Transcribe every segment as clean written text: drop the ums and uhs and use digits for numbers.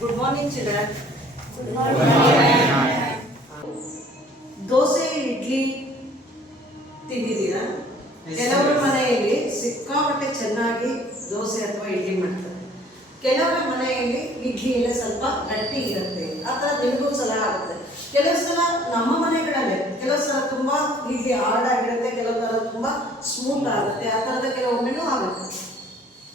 Good morning, children. Good morning. Dosa idli ತಿಂದಿದ್ದೀರಾ? ಕೆಲವರ ಮನೆಯಲ್ಲಿ ಸಿಕ್ಕಾಪಟ್ಟೆ ಚೆನ್ನಾಗಿ ದೋಸೆ ಅಥವಾ ಇಡ್ಲಿ ಮಾಡ್ತಾರೆ. ಕೆಲವರ ಮನೆಯಲ್ಲಿ ಇಡ್ಲಿ ಎಲ್ಲ ಸ್ವಲ್ಪ ಗಟ್ಟಿ ಇರುತ್ತೆ. ಆ ಥರ ನಿಮಗೂ ಸಲ ಆಗುತ್ತೆ. ಕೆಲವು ಸಲ ನಮ್ಮ ಮನೆಗಳಲ್ಲೇ ಕೆಲವು ಸಲ ತುಂಬ ಇಡ್ಲಿ ಹಾರ್ಡ್ ಆಗಿರುತ್ತೆ, ಕೆಲವು ಸಲ ತುಂಬ ಸ್ಮೂತ್ ಆಗುತ್ತೆ. ಆ ಥರದ ಕೆಲವೊಮ್ಮೆನೂ ಆಗುತ್ತೆ.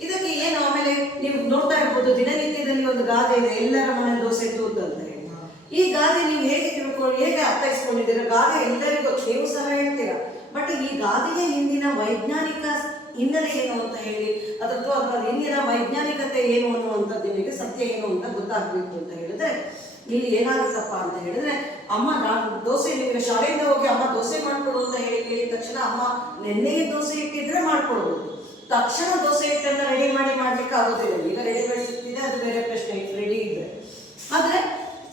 ಇದಕ್ಕೆ ಏನು ಆಮೇಲೆ ನೀವು ನೋಡ್ತಾ ಇರ್ಬೋದು, ದಿನನಿತ್ಯದಲ್ಲಿ ಒಂದು ಗಾದೆ ಇದೆ, ಎಲ್ಲರ ಮನೆ ದೋಸೆ ತೂತು ಅಂತ ಹೇಳಿ. ಈ ಗಾದೆ ನೀವು ಹೇಗೆ ಅರ್ಥೈಸ್ಕೊಂಡಿದ್ದೀರಾ? ಗಾದೆ ಎಲ್ಲರಿಗೂ ನೀವು ಸಹ ಹೇಳ್ತೀರಾ, ಬಟ್ ಈ ಗಾದೆಯ ಹಿಂದಿನ ವೈಜ್ಞಾನಿಕ ಹಿನ್ನೆಲೆ ಏನು ಅಂತ ಹೇಳಿ ಅಥವಾ ಹಿಂದಿನ ವೈಜ್ಞಾನಿಕತೆ ಏನು ಅನ್ನುವಂಥದ್ದು ನಿಮಗೆ ಸತ್ಯ ಏನು ಅಂತ ಗೊತ್ತಾಗಬೇಕು ಅಂತ ಹೇಳಿದ್ರೆ ಇಲ್ಲಿ ಏನಾಗುತ್ತಪ್ಪ ಅಂತ ಹೇಳಿದ್ರೆ, ಅಮ್ಮ ನಾನು ದೋಸೆ ನಿಮಗೆ ಶಾಲೆಯಿಂದ ಹೋಗಿ ಅಮ್ಮ ದೋಸೆ ಮಾಡ್ಕೊಡು ಅಂತ ಹೇಳಿದ ತಕ್ಷಣ ಅಮ್ಮ ನೆನ್ನೆಗೆ ದೋಸೆ ಇಟ್ಟಿದ್ರೆ ಮಾಡ್ಕೊಡ್ಬೋದು. ತಕ್ಷಣ ದೋಸೆ ಹಿಟ್ಟನ್ನು ರೆಡಿ ಮಾಡ್ಲಿಕ್ಕೆ ಆಗೋದಿಲ್ಲ. ಈಗ ರೆಡಿಮೇಡ್ ಸಿಗ್ತಿದೆ, ಅದು ಬೇರೆ ಪ್ರಶ್ನೆ, ರೆಡಿ ಇದೆ. ಆದರೆ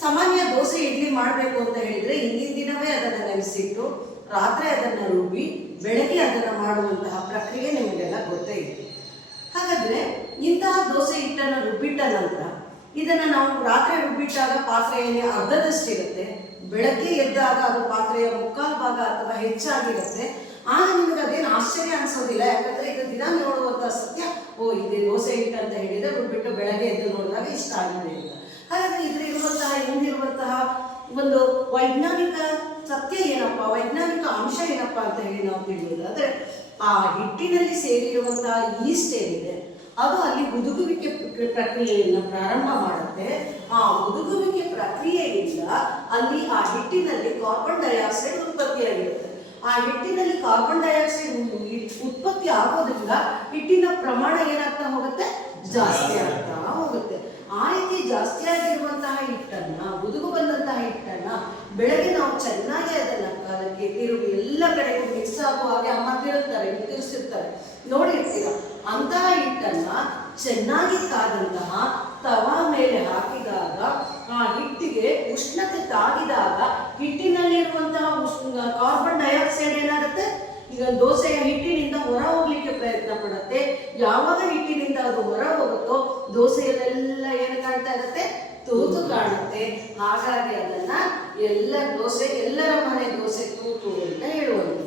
ಸಾಮಾನ್ಯ ದೋಸೆ ಇಡ್ಲಿ ಮಾಡಬೇಕು ಅಂತ ಹೇಳಿದರೆ ಹಿಂದಿನ ದಿನವೇ ಅದನ್ನು ನೆನೆಸಿಟ್ಟು ರಾತ್ರಿ ಅದನ್ನು ರುಬ್ಬಿ ಬೆಳಗ್ಗೆ ಅದನ್ನು ಮಾಡುವಂತಹ ಪ್ರಕ್ರಿಯೆ ನಿಮಗೆಲ್ಲ ಗೊತ್ತೇ ಇದೆ. ಹಾಗಾದರೆ ಇಂತಹ ದೋಸೆ ಹಿಟ್ಟನ್ನು ರುಬ್ಬಿಟ್ಟ ನಂತರ ಇದನ್ನು ನಾವು ರಾತ್ರಿ ರುಬ್ಬಿಟ್ಟಾಗ ಪಾತ್ರೆಯಲ್ಲಿ ಅರ್ಧದಷ್ಟಿರುತ್ತೆ, ಬೆಳಗ್ಗೆ ಎದ್ದಾಗ ಅದು ಪಾತ್ರೆಯ ಮುಕ್ಕಾಲು ಭಾಗ ಅಥವಾ ಹೆಚ್ಚಾಗಿರುತ್ತೆ. ಆಗ ನಿಮಗೆ ಅದೇನು ಆಶ್ಚರ್ಯ ಅನಿಸೋದಿಲ್ಲ, ಯಾಕಂದರೆ ಇದು ದಿನ ನೋಡುವಂಥ ಸತ್ಯ. ಇದೆ ದೋಸೆ ಹಿಟ್ಟು ಅಂತ ಹೇಳಿದರೆ ರುಬ್ಬಿಟ್ಟು ಬೆಳಗ್ಗೆ ಎದ್ದು ನೋಡಿದಾಗ ಇಷ್ಟ ಆಗಿದೆ ಅಂತ. ಹಾಗಾದರೆ ಇದರಲ್ಲಿರುವಂತಹ ಹಿಂದಿರುವಂತಹ ಒಂದು ವೈಜ್ಞಾನಿಕ ಸತ್ಯ ಏನಪ್ಪ, ವೈಜ್ಞಾನಿಕ ಅಂಶ ಏನಪ್ಪ ಅಂತ ಹೇಳಿ ನಾವು ತಿಳಿಯೋದಾದರೆ, ಆ ಹಿಟ್ಟಿನಲ್ಲಿ ಸೇರಿರುವಂತಹ ಈಸ್ಟ್ ಏನಿದೆ ಅದು ಅಲ್ಲಿ ಹುದುಗುವಿಕೆ ಪ್ರಕ್ರಿಯೆಯನ್ನು ಪ್ರಾರಂಭ ಮಾಡುತ್ತೆ. ಆ ಹುದುಗುವಿಕೆ ಪ್ರಕ್ರಿಯೆಯಿಂದ ಅಲ್ಲಿ ಆ ಹಿಟ್ಟಿನಲ್ಲಿ ಕಾರ್ಬನ್ ಡೈಆಕ್ಸೈಡ್ ಉತ್ಪತ್ತಿಯಾಗಿರುತ್ತೆ. ಆ ಹಿಟ್ಟಿನಲ್ಲಿ ಕಾರ್ಬನ್ ಡೈಆಕ್ಸೈಡ್ ಉತ್ಪತ್ತಿ ಆಗೋದ್ರಿಂದ ಹಿಟ್ಟಿನ ಪ್ರಮಾಣ ಏನಾಗ್ತಾ ಹೋಗುತ್ತೆ, ಜಾಸ್ತಿ ಆಗ್ತಾ ಹೋಗುತ್ತೆ. ಆ ರೀತಿ ಜಾಸ್ತಿ ಆಗಿರುವಂತಹ ಹಿಟ್ಟನ್ನ, ಹುದುಗು ಬಂದಂತಹ ಹಿಟ್ಟನ್ನ ಬೆಳಗ್ಗೆ ನಾವು ಚೆನ್ನಾಗಿ ಅದನ್ನ ಕಾಲಕ್ಕೆ ತಿರುಗಿ ಎಲ್ಲ ಕಡೆಗೂ ಮಿಕ್ಸ್ ಆಗುವ ಹಾಗೆ ಅಮ್ಮ ತಿರುಗಿಸಿರ್ತಾರೆ, ನೋಡಿರ್ತೀರ. ಅಂತಹ ಹಿಟ್ಟನ್ನ ಚೆನ್ನಾಗಿ ಕಾದಂತಹ ತವಾ ಮೇಲೆ ಹಾಕಿದಾಗ ಆ ಹಿಟ್ಟಿಗೆ ಉಷ್ಣತೆ ತಾಗಿದಾಗ ಹಿಟ್ಟಿನಲ್ಲಿರುವಂತಹ ಕಾರ್ಬನ್ ಡೈಆಕ್ಸೈಡ್ ಏನಾಗುತ್ತೆ, ಈಗ ದೋಸೆಯ ಹಿಟ್ಟಿನಿಂದ ಹೊರ ಹೋಗ್ಲಿಕ್ಕೆ ಪ್ರಯತ್ನ ಪಡುತ್ತೆ. ಯಾವಾಗ ಹಿಟ್ಟಿನಿಂದ ಅದು ಹೊರ ಹೋಗುತ್ತೋ ದೋಸೆಯಲ್ಲೆಲ್ಲ ಏನು ಕಾಣ್ತಾ ಇರುತ್ತೆ, ತೂತು ಕಾಣುತ್ತೆ. ಹಾಗಾಗಿ ಅದನ್ನ ಎಲ್ಲರ ಮನೆ ದೋಸೆ ತೂತು ಅಂತ ಹೇಳುವಂಥದ್ದು.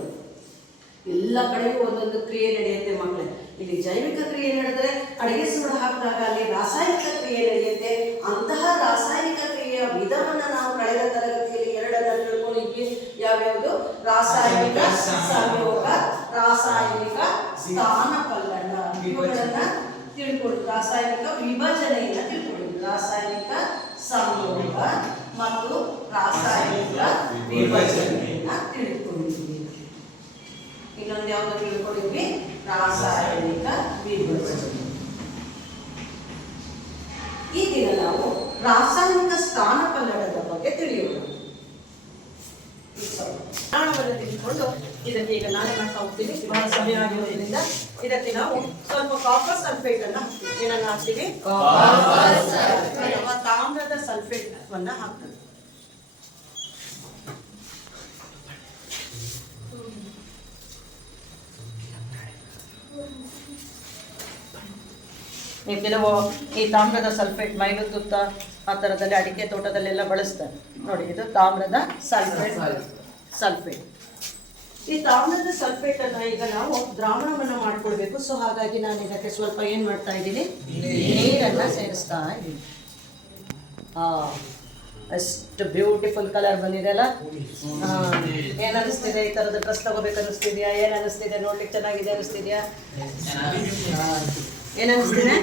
ಎಲ್ಲ ಕಡೆಗೂ ಒಂದೊಂದು ಕ್ರಿಯೆ ನಡೆಯುತ್ತೆ ಮಕ್ಕಳೇ. ಇಲ್ಲಿ ಜೈವಿಕ ಕ್ರಿಯೆ ನಡೆದರೆ ಅಡಿಗೆ ಸೋಡಾ ಹಾಕಿದಾಗ ಅಲ್ಲಿ ರಾಸಾಯನಿಕ ಕ್ರಿಯೆ ನಡೆಯುತ್ತೆ. ಅಂತಹ ರಾಸಾಯನಿಕ ಕ್ರಿಯೆಯ ವಿಧವನ್ನ ನಾವು ಕಳೆದ ತರಗತಿಯಲ್ಲಿ ಎರಡನ್ನ ತಿಳ್ಕೊಂಡಿದ್ವಿ. ಯಾವ್ಯಾವುದು? ರಾಸಾಯನಿಕ ಸಂಯೋಗ, ರಾಸಾಯನಿಕ ಸ್ಥಾನಪಲ್ಲಟ, ಇವುಗಳನ್ನ ತಿಳ್ಕೊಂಡು ರಾಸಾಯನಿಕ ವಿಭಜನೆಯನ್ನ ತಿಳ್ಕೊಂಡಿದ್ವಿ. ರಾಸಾಯನಿಕ ಸಂಯೋಗ ಮತ್ತು ರಾಸಾಯನಿಕ ವಿಭಜನೆಯನ್ನ ತಿಳ್ಕೊಂಡಿದ್ವಿ. ಇನ್ನೊಂದು ಯಾವ್ದು ತಿಳ್ಕೊಂಡಿದ್ವಿ? ರಾಸಾಯನಿಕ ವಿಭಜನೆ. ಈ ದಿನ ನಾವು ರಾಸಾಯನಿಕ ಸ್ಥಾನಪಲ್ಲಟದ ಬಗ್ಗೆ ತಿಳಿಯೋಣ. ಪ್ರಾಣವನ್ನು ತೆಗೆದುಕೊಂಡು ಇದಕ್ಕೆ ಈಗ ನಾನೇ ಮಾಡ್ತಾ ಹೋಗ್ತೀನಿ, ಬಹಳ ಸಮಯ ಆಗಿರೋದ್ರಿಂದ ಇದಕ್ಕೆ ನಾವು ಸ್ವಲ್ಪ ಕಾಪರ್ ಸಲ್ಫೇಟ್ ಅನ್ನ ಹಾಕ್ತೀವಿ. ಏನನ್ನ ಹಾಕ್ತೀವಿ? ಅಥವಾ ತಾಮ್ರದ ಸಲ್ಫೇಟ್ ಅನ್ನ ಹಾಕ್ತೀವಿ. ನೀವು ಕೆಲವು ಈ ತಾಮ್ರದ ಸಲ್ಫೇಟ್ ಮೈಲು ತುತ್ತ ಆ ಥರದಲ್ಲಿ ಅಡಿಕೆ ತೋಟದಲ್ಲೆಲ್ಲ ಬಳಸ್ತಾರೆ ನೋಡಿ. ಇದು ತಾಮ್ರದ ಸಲ್ಫೇಟ್. ಈ ತಾಮ್ರದ ಸಲ್ಫೇಟ್ ಅನ್ನ ಈಗ ನಾವು ದ್ರಾವಣವನ್ನು ಮಾಡ್ಕೊಳ್ಬೇಕು. ಸೊ ಹಾಗಾಗಿ ನಾನು ಇದಕ್ಕೆ ಸ್ವಲ್ಪ ಏನು ಮಾಡ್ತಾ ಇದ್ದೀನಿ, ನೀರನ್ನು ಸೇರಿಸ್ತಾ ಇದ್ದೀನಿ. ಎಷ್ಟು ಬ್ಯೂಟಿಫುಲ್ ಕಲರ್ ಬಂದಿದೆ ಅಲ್ಲ. ಏನು ಅನಿಸ್ತಿದೆ? ಈ ಥರದ ಡ್ರೆಸ್ ತಗೋಬೇಕು ಅನ್ನಿಸ್ತಿದ್ಯಾ? ಏನು ಅನಿಸ್ತಿದೆ? ನೋಡ್ಲಿಕ್ಕೆ ಚೆನ್ನಾಗಿದೆ ಅನಿಸ್ತಿದ್ಯಾ? ಏನನ್ನಿಸ್ತಿದೆ?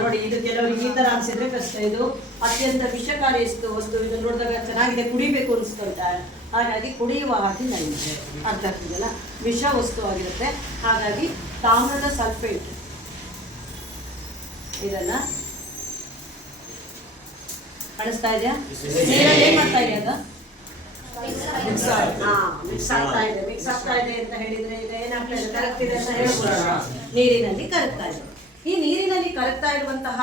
ನೋಡಿ, ಇದು ಕೆಲವರಿಗೆ ಈ ಥರ ಅನಿಸಿದ್ರೆ ಕಷ್ಟ. ಇದು ಅತ್ಯಂತ ವಿಷಕಾರಿ ವಸ್ತು. ಇದು ನೋಡಿದಾಗ ಚೆನ್ನಾಗಿದೆ, ಕುಡಿಬೇಕು ಅನಿಸ್ತಂತ. ಹಾಗಾಗಿ ಕುಡಿಯುವ ಹಾಗೆ ನನಗೆ ಅರ್ಥ ಆಗ್ತಿದೆಯಲ್ಲ, ವಿಷ ವಸ್ತು ಆಗಿರುತ್ತೆ. ಹಾಗಾಗಿ ತಾಮ್ರದ ಸಲ್ಫೇಟ್ ಇದನ್ನ ಕಾಣಿಸ್ತಾ ಇದೆಯಾ? ನೀರಲ್ಲಿ ಏನು ಮಾಡ್ತಾ ಇದೆ? ಅದು ಮಿಕ್ಸ್ ಆಗ್ತಾ ಇದೆ ಅಂತ ಹೇಳಿದ್ರೆ ಈಗ ಏನಾಗ್ತಾ ಇದೆ? ಕರಗ್ತಿದೆ ಅಂತ ಹೇಳ್ಬೋಣ. ನೀರಿನಲ್ಲಿ ಕರಗ್ತಾ ಇದೆ. ಈ ನೀರಿನಲ್ಲಿ ಕರಗ್ತಾ ಇರುವಂತಹ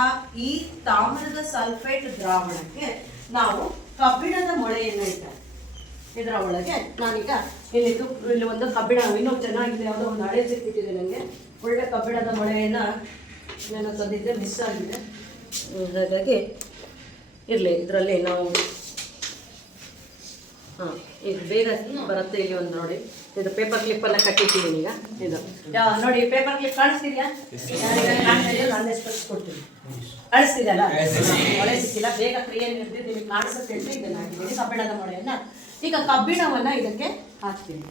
ಈ ತಾಮ್ರದ ಸಲ್ಫೇಟ್ ದ್ರಾವಣಕ್ಕೆ ನಾವು ಕಬ್ಬಿಣದ ಮೊಳೆಯನ್ನು ಇಟ್ಟಾರೆ. ಇದರ ಒಳಗೆ ನಾನೀಗ ಇಲ್ಲಿ ಒಂದು ಕಬ್ಬಿಣ, ಇನ್ನೂ ಚೆನ್ನಾಗಿದೆ, ಯಾವುದೋ ಒಂದು ಹಳೆ ಸಿಕ್ಬಿಟ್ಟಿದೆ ನನಗೆ. ಒಳ್ಳೆ ಕಬ್ಬಿಣದ ಮೊಳೆಯನ್ನು ನಾನು ತಂದಿದ್ದೆ, ಮಿಸ್ ಆಗಿದೆ. ಹಾಗಾಗಿ ಇರಲಿ, ಇದರಲ್ಲಿ ನಾವು ಇದು ಬೇಗ ಬರುತ್ತೆ. ಇಲ್ಲಿ ಒಂದು ನೋಡಿ, ಇದು ಪೇಪರ್ ಕ್ಲಿಪ್ಪನ್ನು ಕಟ್ಟಿಟ್ಟಿದ್ದೀನಿ ಈಗ. ಇದು ನೋಡಿ, ಪೇಪರ್ ಕ್ಲಿಪ್ ಕಾಣಿಸ್ತಿದೆಯಾ? ನಾನು ಸ್ಪರ್ಶಿಸ್ಕೊಡ್ತೀನಿ. ಕಾಣಿಸ್ತಿದೆಯಲ್ಲ? ಮೊಳೆ ಸಿಕ್ಕಿಲ್ಲ, ಬೇಗ ಕ್ರಿಯೆ ನಿರ್ದಿ ನಿಮಗೆ ಕಾಣಿಸುತ್ತೆ ಅಂತ ಇದನ್ನು ಹಾಕಿದ್ದೀನಿ ಕಬ್ಬಿಣದ ಮೊಳೆಯನ್ನು. ಈಗ ಕಬ್ಬಿಣವನ್ನು ಇದಕ್ಕೆ ಹಾಕ್ತೀನಿ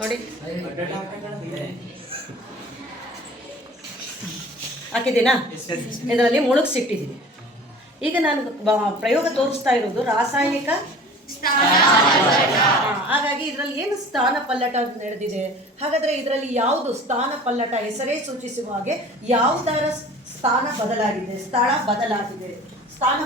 ನೋಡಿ. ಹಾಕಿದ್ದೀನಾ? ಇದರಲ್ಲಿ ಮುಳುಗಿಸಿಟ್ಟಿದ್ದೀನಿ. ಈಗ ನಾನು ಪ್ರಯೋಗ ತೋರಿಸ್ತಾ ಇರೋದು ರಾಸಾಯನಿಕ. ಹಾಗಾಗಿ ಇದರಲ್ಲಿ ಏನು ಸ್ಥಾನ ಪಲ್ಲಟ ನಡೆದಿದೆ? ಹಾಗಾದ್ರೆ ಇದರಲ್ಲಿ ಯಾವುದು ಸ್ಥಾನ ಪಲ್ಲಟ? ಹೆಸರೇ ಸೂಚಿಸುವ ಹಾಗೆ ಯಾವುದರ ಸ್ಥಾನ ಬದಲಾಗಿದೆ? ಸ್ಥಾನ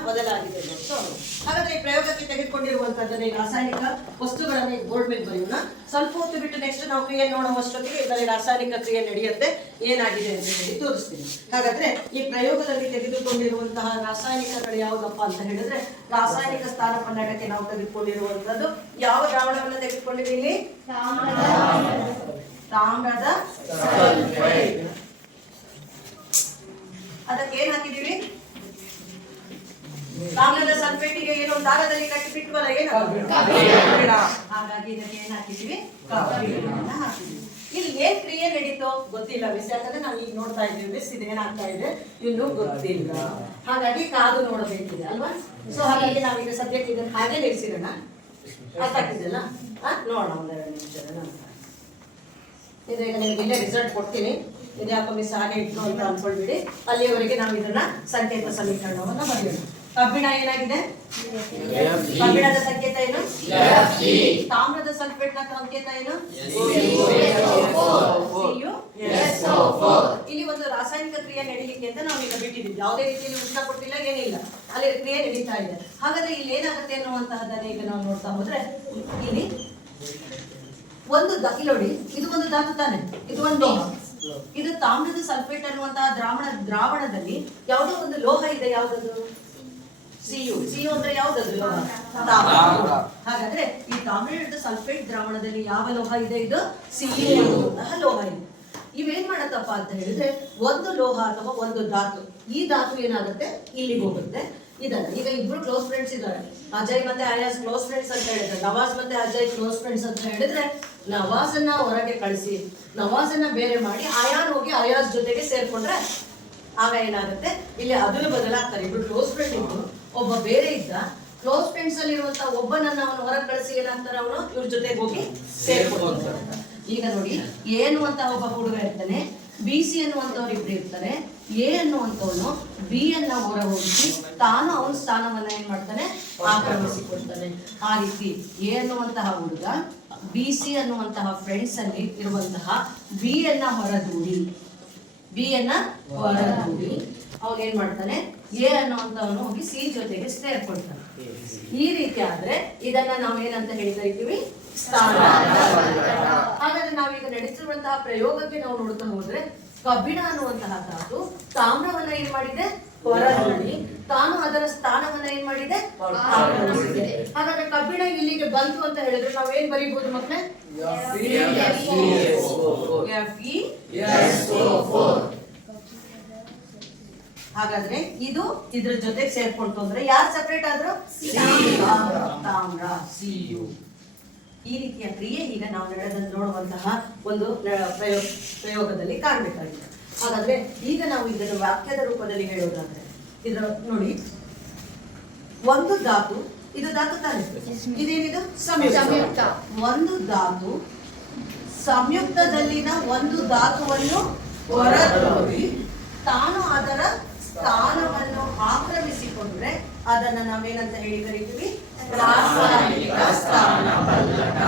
ಬದಲಾಗಿದೆ ಗೊತ್ತು. ಹಾಗಾದ್ರೆ ಈ ಪ್ರಯೋಗಕ್ಕೆ ತೆಗೆದುಕೊಂಡಿರುವಂತಹದ್ದನ್ನೇ ರಾಸಾಯನಿಕ ವಸ್ತುಗಳನ್ನು ಬೋರ್ಡ್ ಮೇಲೆ ಬರೆಯೋಣ. ಸ್ವಲ್ಪ ಹೊತ್ತು ಬಿಟ್ಟು ನೆಕ್ಸ್ಟ್ ನಾವು ಕ್ರಿಯೆ ನೋಡುವಷ್ಟೊತ್ತಿಗೆ ಇದರಲ್ಲಿ ರಾಸಾಯನಿಕ ಕ್ರಿಯೆ ನಡೆಯುತ್ತೆ, ಏನಾಗಿದೆ ಅಂತ ಹೇಳಿ ತೋರಿಸ್ತೀನಿ. ಹಾಗಾದ್ರೆ ಈ ಪ್ರಯೋಗದಲ್ಲಿ ತೆಗೆದುಕೊಂಡಿರುವಂತಹ ರಾಸಾಯನಿಕಗಳು ಯಾವುದಪ್ಪ ಅಂತ ಹೇಳಿದ್ರೆ, ರಾಸಾಯನಿಕ ಸ್ಥಾನ ಪಲ್ಲಟಕ್ಕೆ ನಾವು ತೆಗೆದುಕೊಂಡಿರುವಂತದ್ದು ಯಾವ ದ್ರಾವಣವನ್ನು ತೆಗೆದುಕೊಂಡಿದ್ದೀವಿ? ತಾಮ್ರದ ಸಲ್ಫೇಟ್. ಅದಕ್ಕೆ ಏನ್ ಹಾಕಿದೀವಿ? ತಾಮ್ರದ ಸಲ್ಫೇಟಿಗೆ ಏನೋ ದಾರದಲ್ಲಿ ಕಟ್ಟಿಬಿಟ್ವಲ್ಲ, ಏನು? ಹಾಗಾಗಿ ಇದಕ್ಕೆ ಏನ್ ಹಾಕಿದೀವಿ? ಕಬ್ಬಿಣವನ್ನ ಹಾಕಿದೀವಿ. ಇಲ್ಲಿ ಏನ್ ಕ್ರಿಯೆ ನಡೀತೋ ಗೊತ್ತಿಲ್ಲ ಮಿಸ್, ಯಾಕಂದ್ರೆ ನಾವು ಈಗ ನೋಡ್ತಾ ಇದ್ದೀವಿ ಮಿಸ್, ಇದೇನಾಗ್ತಾ ಇದೆ ಇನ್ನೂ ಗೊತ್ತಿಲ್ಲ. ಹಾಗಾಗಿ ಕಾದು ನೋಡಬೇಕಿದೆ ಅಲ್ವಾ? ಸೊ ಹಾಗಾಗಿ ನಾವೀಗ ಸದ್ಯಕ್ಕೆ ಇದನ್ನ ಹಾಗೆ ನಿಲ್ಸಿರೋಣ. ಅರ್ಥ ಆಗ್ತಿದೆಯಲ್ಲ? ನೋಡೋಣ ಒಂದೆರಡು ನಿಮಿಷ ನಂತರ. ಇದು ಈಗ ನಿಮ್ಗೆ ಇಲ್ಲೇ ರಿಸಲ್ಟ್ ಕೊಡ್ತೀನಿ. ಇದ್ಯಾಕೋ ಮಿಸ್ ಹಾಗೆ ಇಟ್ಟು ಅಂತ ಅನ್ಕೊಳ್ಬಿಡಿ. ಅಲ್ಲಿಯವರೆಗೆ ನಾವು ಇದನ್ನ ಸಂಕೇತ ಸಮೀಕರಣವನ್ನ ಬರೆಯೋಣ. ಕಬ್ಬಿಣ ಏನಾಗಿದೆ? ಕಬ್ಬಿಣದ ಸಂಕೇತ ಏನು? ತಾಮ್ರದ ಸಲ್ಫೇಟ್ ನ ಸಂಕೇತ ಏನು? ಇಲ್ಲಿ ಒಂದು ರಾಸಾಯನಿಕ ಕ್ರಿಯೆ ನಡೀಲಿಕ್ಕೆ ಅಂತ ನಾವು ಈಗ ಬಿಟ್ಟಿದ್ದೀವಿ. ಯಾವುದೇ ರೀತಿಯಲ್ಲಿ ಉಷ್ಣ ಕೊಟ್ಟಿಲ್ಲ, ಏನಿಲ್ಲ, ಅಲ್ಲಿ ಕ್ರಿಯೆ ನಡೀತಾ ಇದೆ. ಹಾಗಾದ್ರೆ ಇಲ್ಲಿ ಏನಾಗುತ್ತೆ ಅನ್ನುವಂತಹದ್ದನ್ನ ಈಗ ನಾವು ನೋಡ್ತಾ ಹೋದ್ರೆ, ಇಲ್ಲಿ ಒಂದು ಇಲ್ಲಿ ನೋಡಿ, ಇದು ಒಂದು ಧಾತು ತಾನೆ, ಇದು ಒಂದು ಲೋಹ. ಇದು ತಾಮ್ರದ ಸಲ್ಫೇಟ್ ಅನ್ನುವಂತಹ ದ್ರಾವಣದಲ್ಲಿ ಯಾವುದೋ ಒಂದು ಲೋಹ ಇದೆ. ಯಾವುದದು? ಸಿಯು ಅಂದ್ರೆ ಯಾವ್ದದು? ತಾಮ್ರ. ಹಾಗಾದ್ರೆ ಈ ತಾಮ್ರದ ಸಲ್ಫೇಟ್ ದ್ರಾವಣದಲ್ಲಿ ಯಾವ ಲೋಹ ಇದೆ? ಇದು ಸಿಯು ಅನ್ನುವಂತಹ ಲೋಹ ಇದೆ. ಇವೇನ್ ಮಾಡತ್ತಪ್ಪ ಅಂತ ಹೇಳಿದ್ರೆ, ಒಂದು ಲೋಹ ಅಥವಾ ಒಂದು ಧಾತು, ಈ ಧಾತು ಏನಾಗುತ್ತೆ ಇಲ್ಲಿಗೆ ಹೋಗುತ್ತೆ. ಇದನ್ನ ಈಗ ಇಬ್ರು ಕ್ಲೋಸ್ ಫ್ರೆಂಡ್ಸ್ ಇದ್ದಾರೆ, ಅಜಯ್ ಮತ್ತೆ ಅಯಾಸ್ ಕ್ಲೋಸ್ ಫ್ರೆಂಡ್ಸ್ ಅಂತ ಹೇಳಿದ್ರೆ, ನವಾಜ್ ಮತ್ತೆ ಅಜಯ್ ಕ್ಲೋಸ್ ಫ್ರೆಂಡ್ಸ್ ಅಂತ ಹೇಳಿದ್ರೆ, ನವಾಜನ್ನ ಹೊರಗೆ ಕಳಿಸಿ ನವಾಜನ್ನ ಬೇರೆ ಮಾಡಿ ಅಯಾನ್ ಹೋಗಿ ಅಯಾಸ್ ಜೊತೆಗೆ ಸೇರ್ಕೊಂಡ್ರೆ ಆಗ ಏನಾಗುತ್ತೆ, ಇಲ್ಲಿ ಅದನ್ನು ಬದಲಾಗ್ತಾರೆ. ಇಬ್ರು ಕ್ಲೋಸ್ ಫ್ರೆಂಡ್ ಇದ್ರು, ಒಬ್ಬ ಬೇರೆ ಇದ್ದ. ಕ್ಲೋಸ್ ಫ್ರೆಂಡ್ಸ್ ಅಲ್ಲಿ ಇರುವಂತಹ ಒಬ್ಬನನ್ನ ಅವನು ಹೊರಗೆ ಕಳಿಸಿ ಏನಾಗ್ತಾರೆ, ಅವನು ಇವ್ರ ಜೊತೆಗೆ ಹೋಗಿ ಸೇರ್ಕೊಳ್ತಾರೆ. ಈಗ ನೋಡಿ, ಎ ಅನ್ನುವಂತ ಒಬ್ಬ ಹುಡುಗ ಇರ್ತಾನೆ, ಬಿ ಸಿ ಅನ್ನುವಂಥವ್ರು ಇಬ್ರು ಇರ್ತಾರೆ. ಎ ಅನ್ನುವಂಥವನು ಬಿ ಅನ್ನ ಹೊರ ಹೋಗಿಸಿ ತಾನು ಅವನ ಸ್ಥಾನವನ್ನ ಏನ್ ಮಾಡ್ತಾನೆ, ಆಕ್ರಮಿಸಿಕೊಳ್ತಾನೆ. ಆ ರೀತಿ ಎ ಅನ್ನುವಂತಹ ಹುಡುಗ ಬಿ ಸಿ ಅನ್ನುವಂತಹ ಫ್ರೆಂಡ್ಸ್ ಅಲ್ಲಿ ಇರುವಂತಹ ಬಿ ಅನ್ನ ಹೊರದೂಡಿ ಅವನು ಏನ್ ಮಾಡ್ತಾನೆ, ಎ ಅನ್ನುವಂಥವನು ಹೋಗಿ ಸಿ ಜೊತೆಗೆ ಸೇರ್ಕೊಳ್ತಾನೆ. ಈ ರೀತಿ ಆದ್ರೆ ಇದನ್ನ ನಾವು ಏನಂತ ಹೇಳ್ತಾ ಇದ್ದೀವಿ? ಸ್ಥಾನ. ಹಾಗಾದ್ರೆ ನಾವೀಗ ನಡೆಸಿರುವಂತಹ ಪ್ರಯೋಗಕ್ಕೆ ನಾವು ನೋಡ್ತಾ ಹೋದ್ರೆ, ಕಬ್ಬಿಣ ಅನ್ನುವಂತಹ ಧಾತು ತಾಮ್ರವನ್ನ ಏನ್ ಮಾಡಿದೆ, ಹೊರದೂಡಿ ತಾನು ಅದರ ಸ್ಥಾನವನ್ನ ಏನ್ ಮಾಡಿದೆ, ಆಕ್ರಮಿಸಿದೆ. ಹಾಗಾದ್ರೆ ಕಬ್ಬಿಣ ಇಲ್ಲಿಗೆ ಬಂತು ಅಂತ ಹೇಳಿದ್ರೆ ನಾವೇನ್ ಬರೀಬಹುದು ಮಕ್ಕಳೇ? ಹಾಗಾದ್ರೆ ಇದು ಇದ್ರ ಜೊತೆಗೆ ಸೇರ್ಕೊಂತು ಅಂದ್ರೆ ಯಾರು ಸಪರೇಟ್ ಆದ್ರು? ತಾಮ್ರ, ಸಿಯು. ಈ ರೀತಿಯ ಕ್ರಿಯೆ ಈಗ ನಾವು ನೋಡುವಂತಹ ಒಂದು ಪ್ರಯೋಗದಲ್ಲಿ ಕಾಣಬೇಕಾಗಿದೆ. ಹಾಗಾದ್ರೆ ಈಗ ನಾವು ಇದನ್ನು ವಾಕ್ಯದ ರೂಪದಲ್ಲಿ ಹೇಳೋದಾದ್ರೆ, ಇದ್ರ ನೋಡಿ, ಒಂದು ಧಾತು, ಇದು ಧಾತು ತಾನೆ, ಇದೇನಿದು? ಸಂಯುಕ್ತ. ಒಂದು ಧಾತು ಸಂಯುಕ್ತದಲ್ಲಿನ ಒಂದು ಧಾತುವನ್ನು ಹೊರತೂಡಿ ತಾನು ಅದರ ಸ್ಥಾನವನ್ನು ಆಕ್ರಮಿಸಿಕೊಂಡ್ರೆ ಅದನ್ನ ನಾವೇನಂತ ಹೇಳಿ ಕರಿತೀವಿ? ರಾಸಾಯನಿಕ ಸ್ಥಾನ ಪಲ್ಲಟ.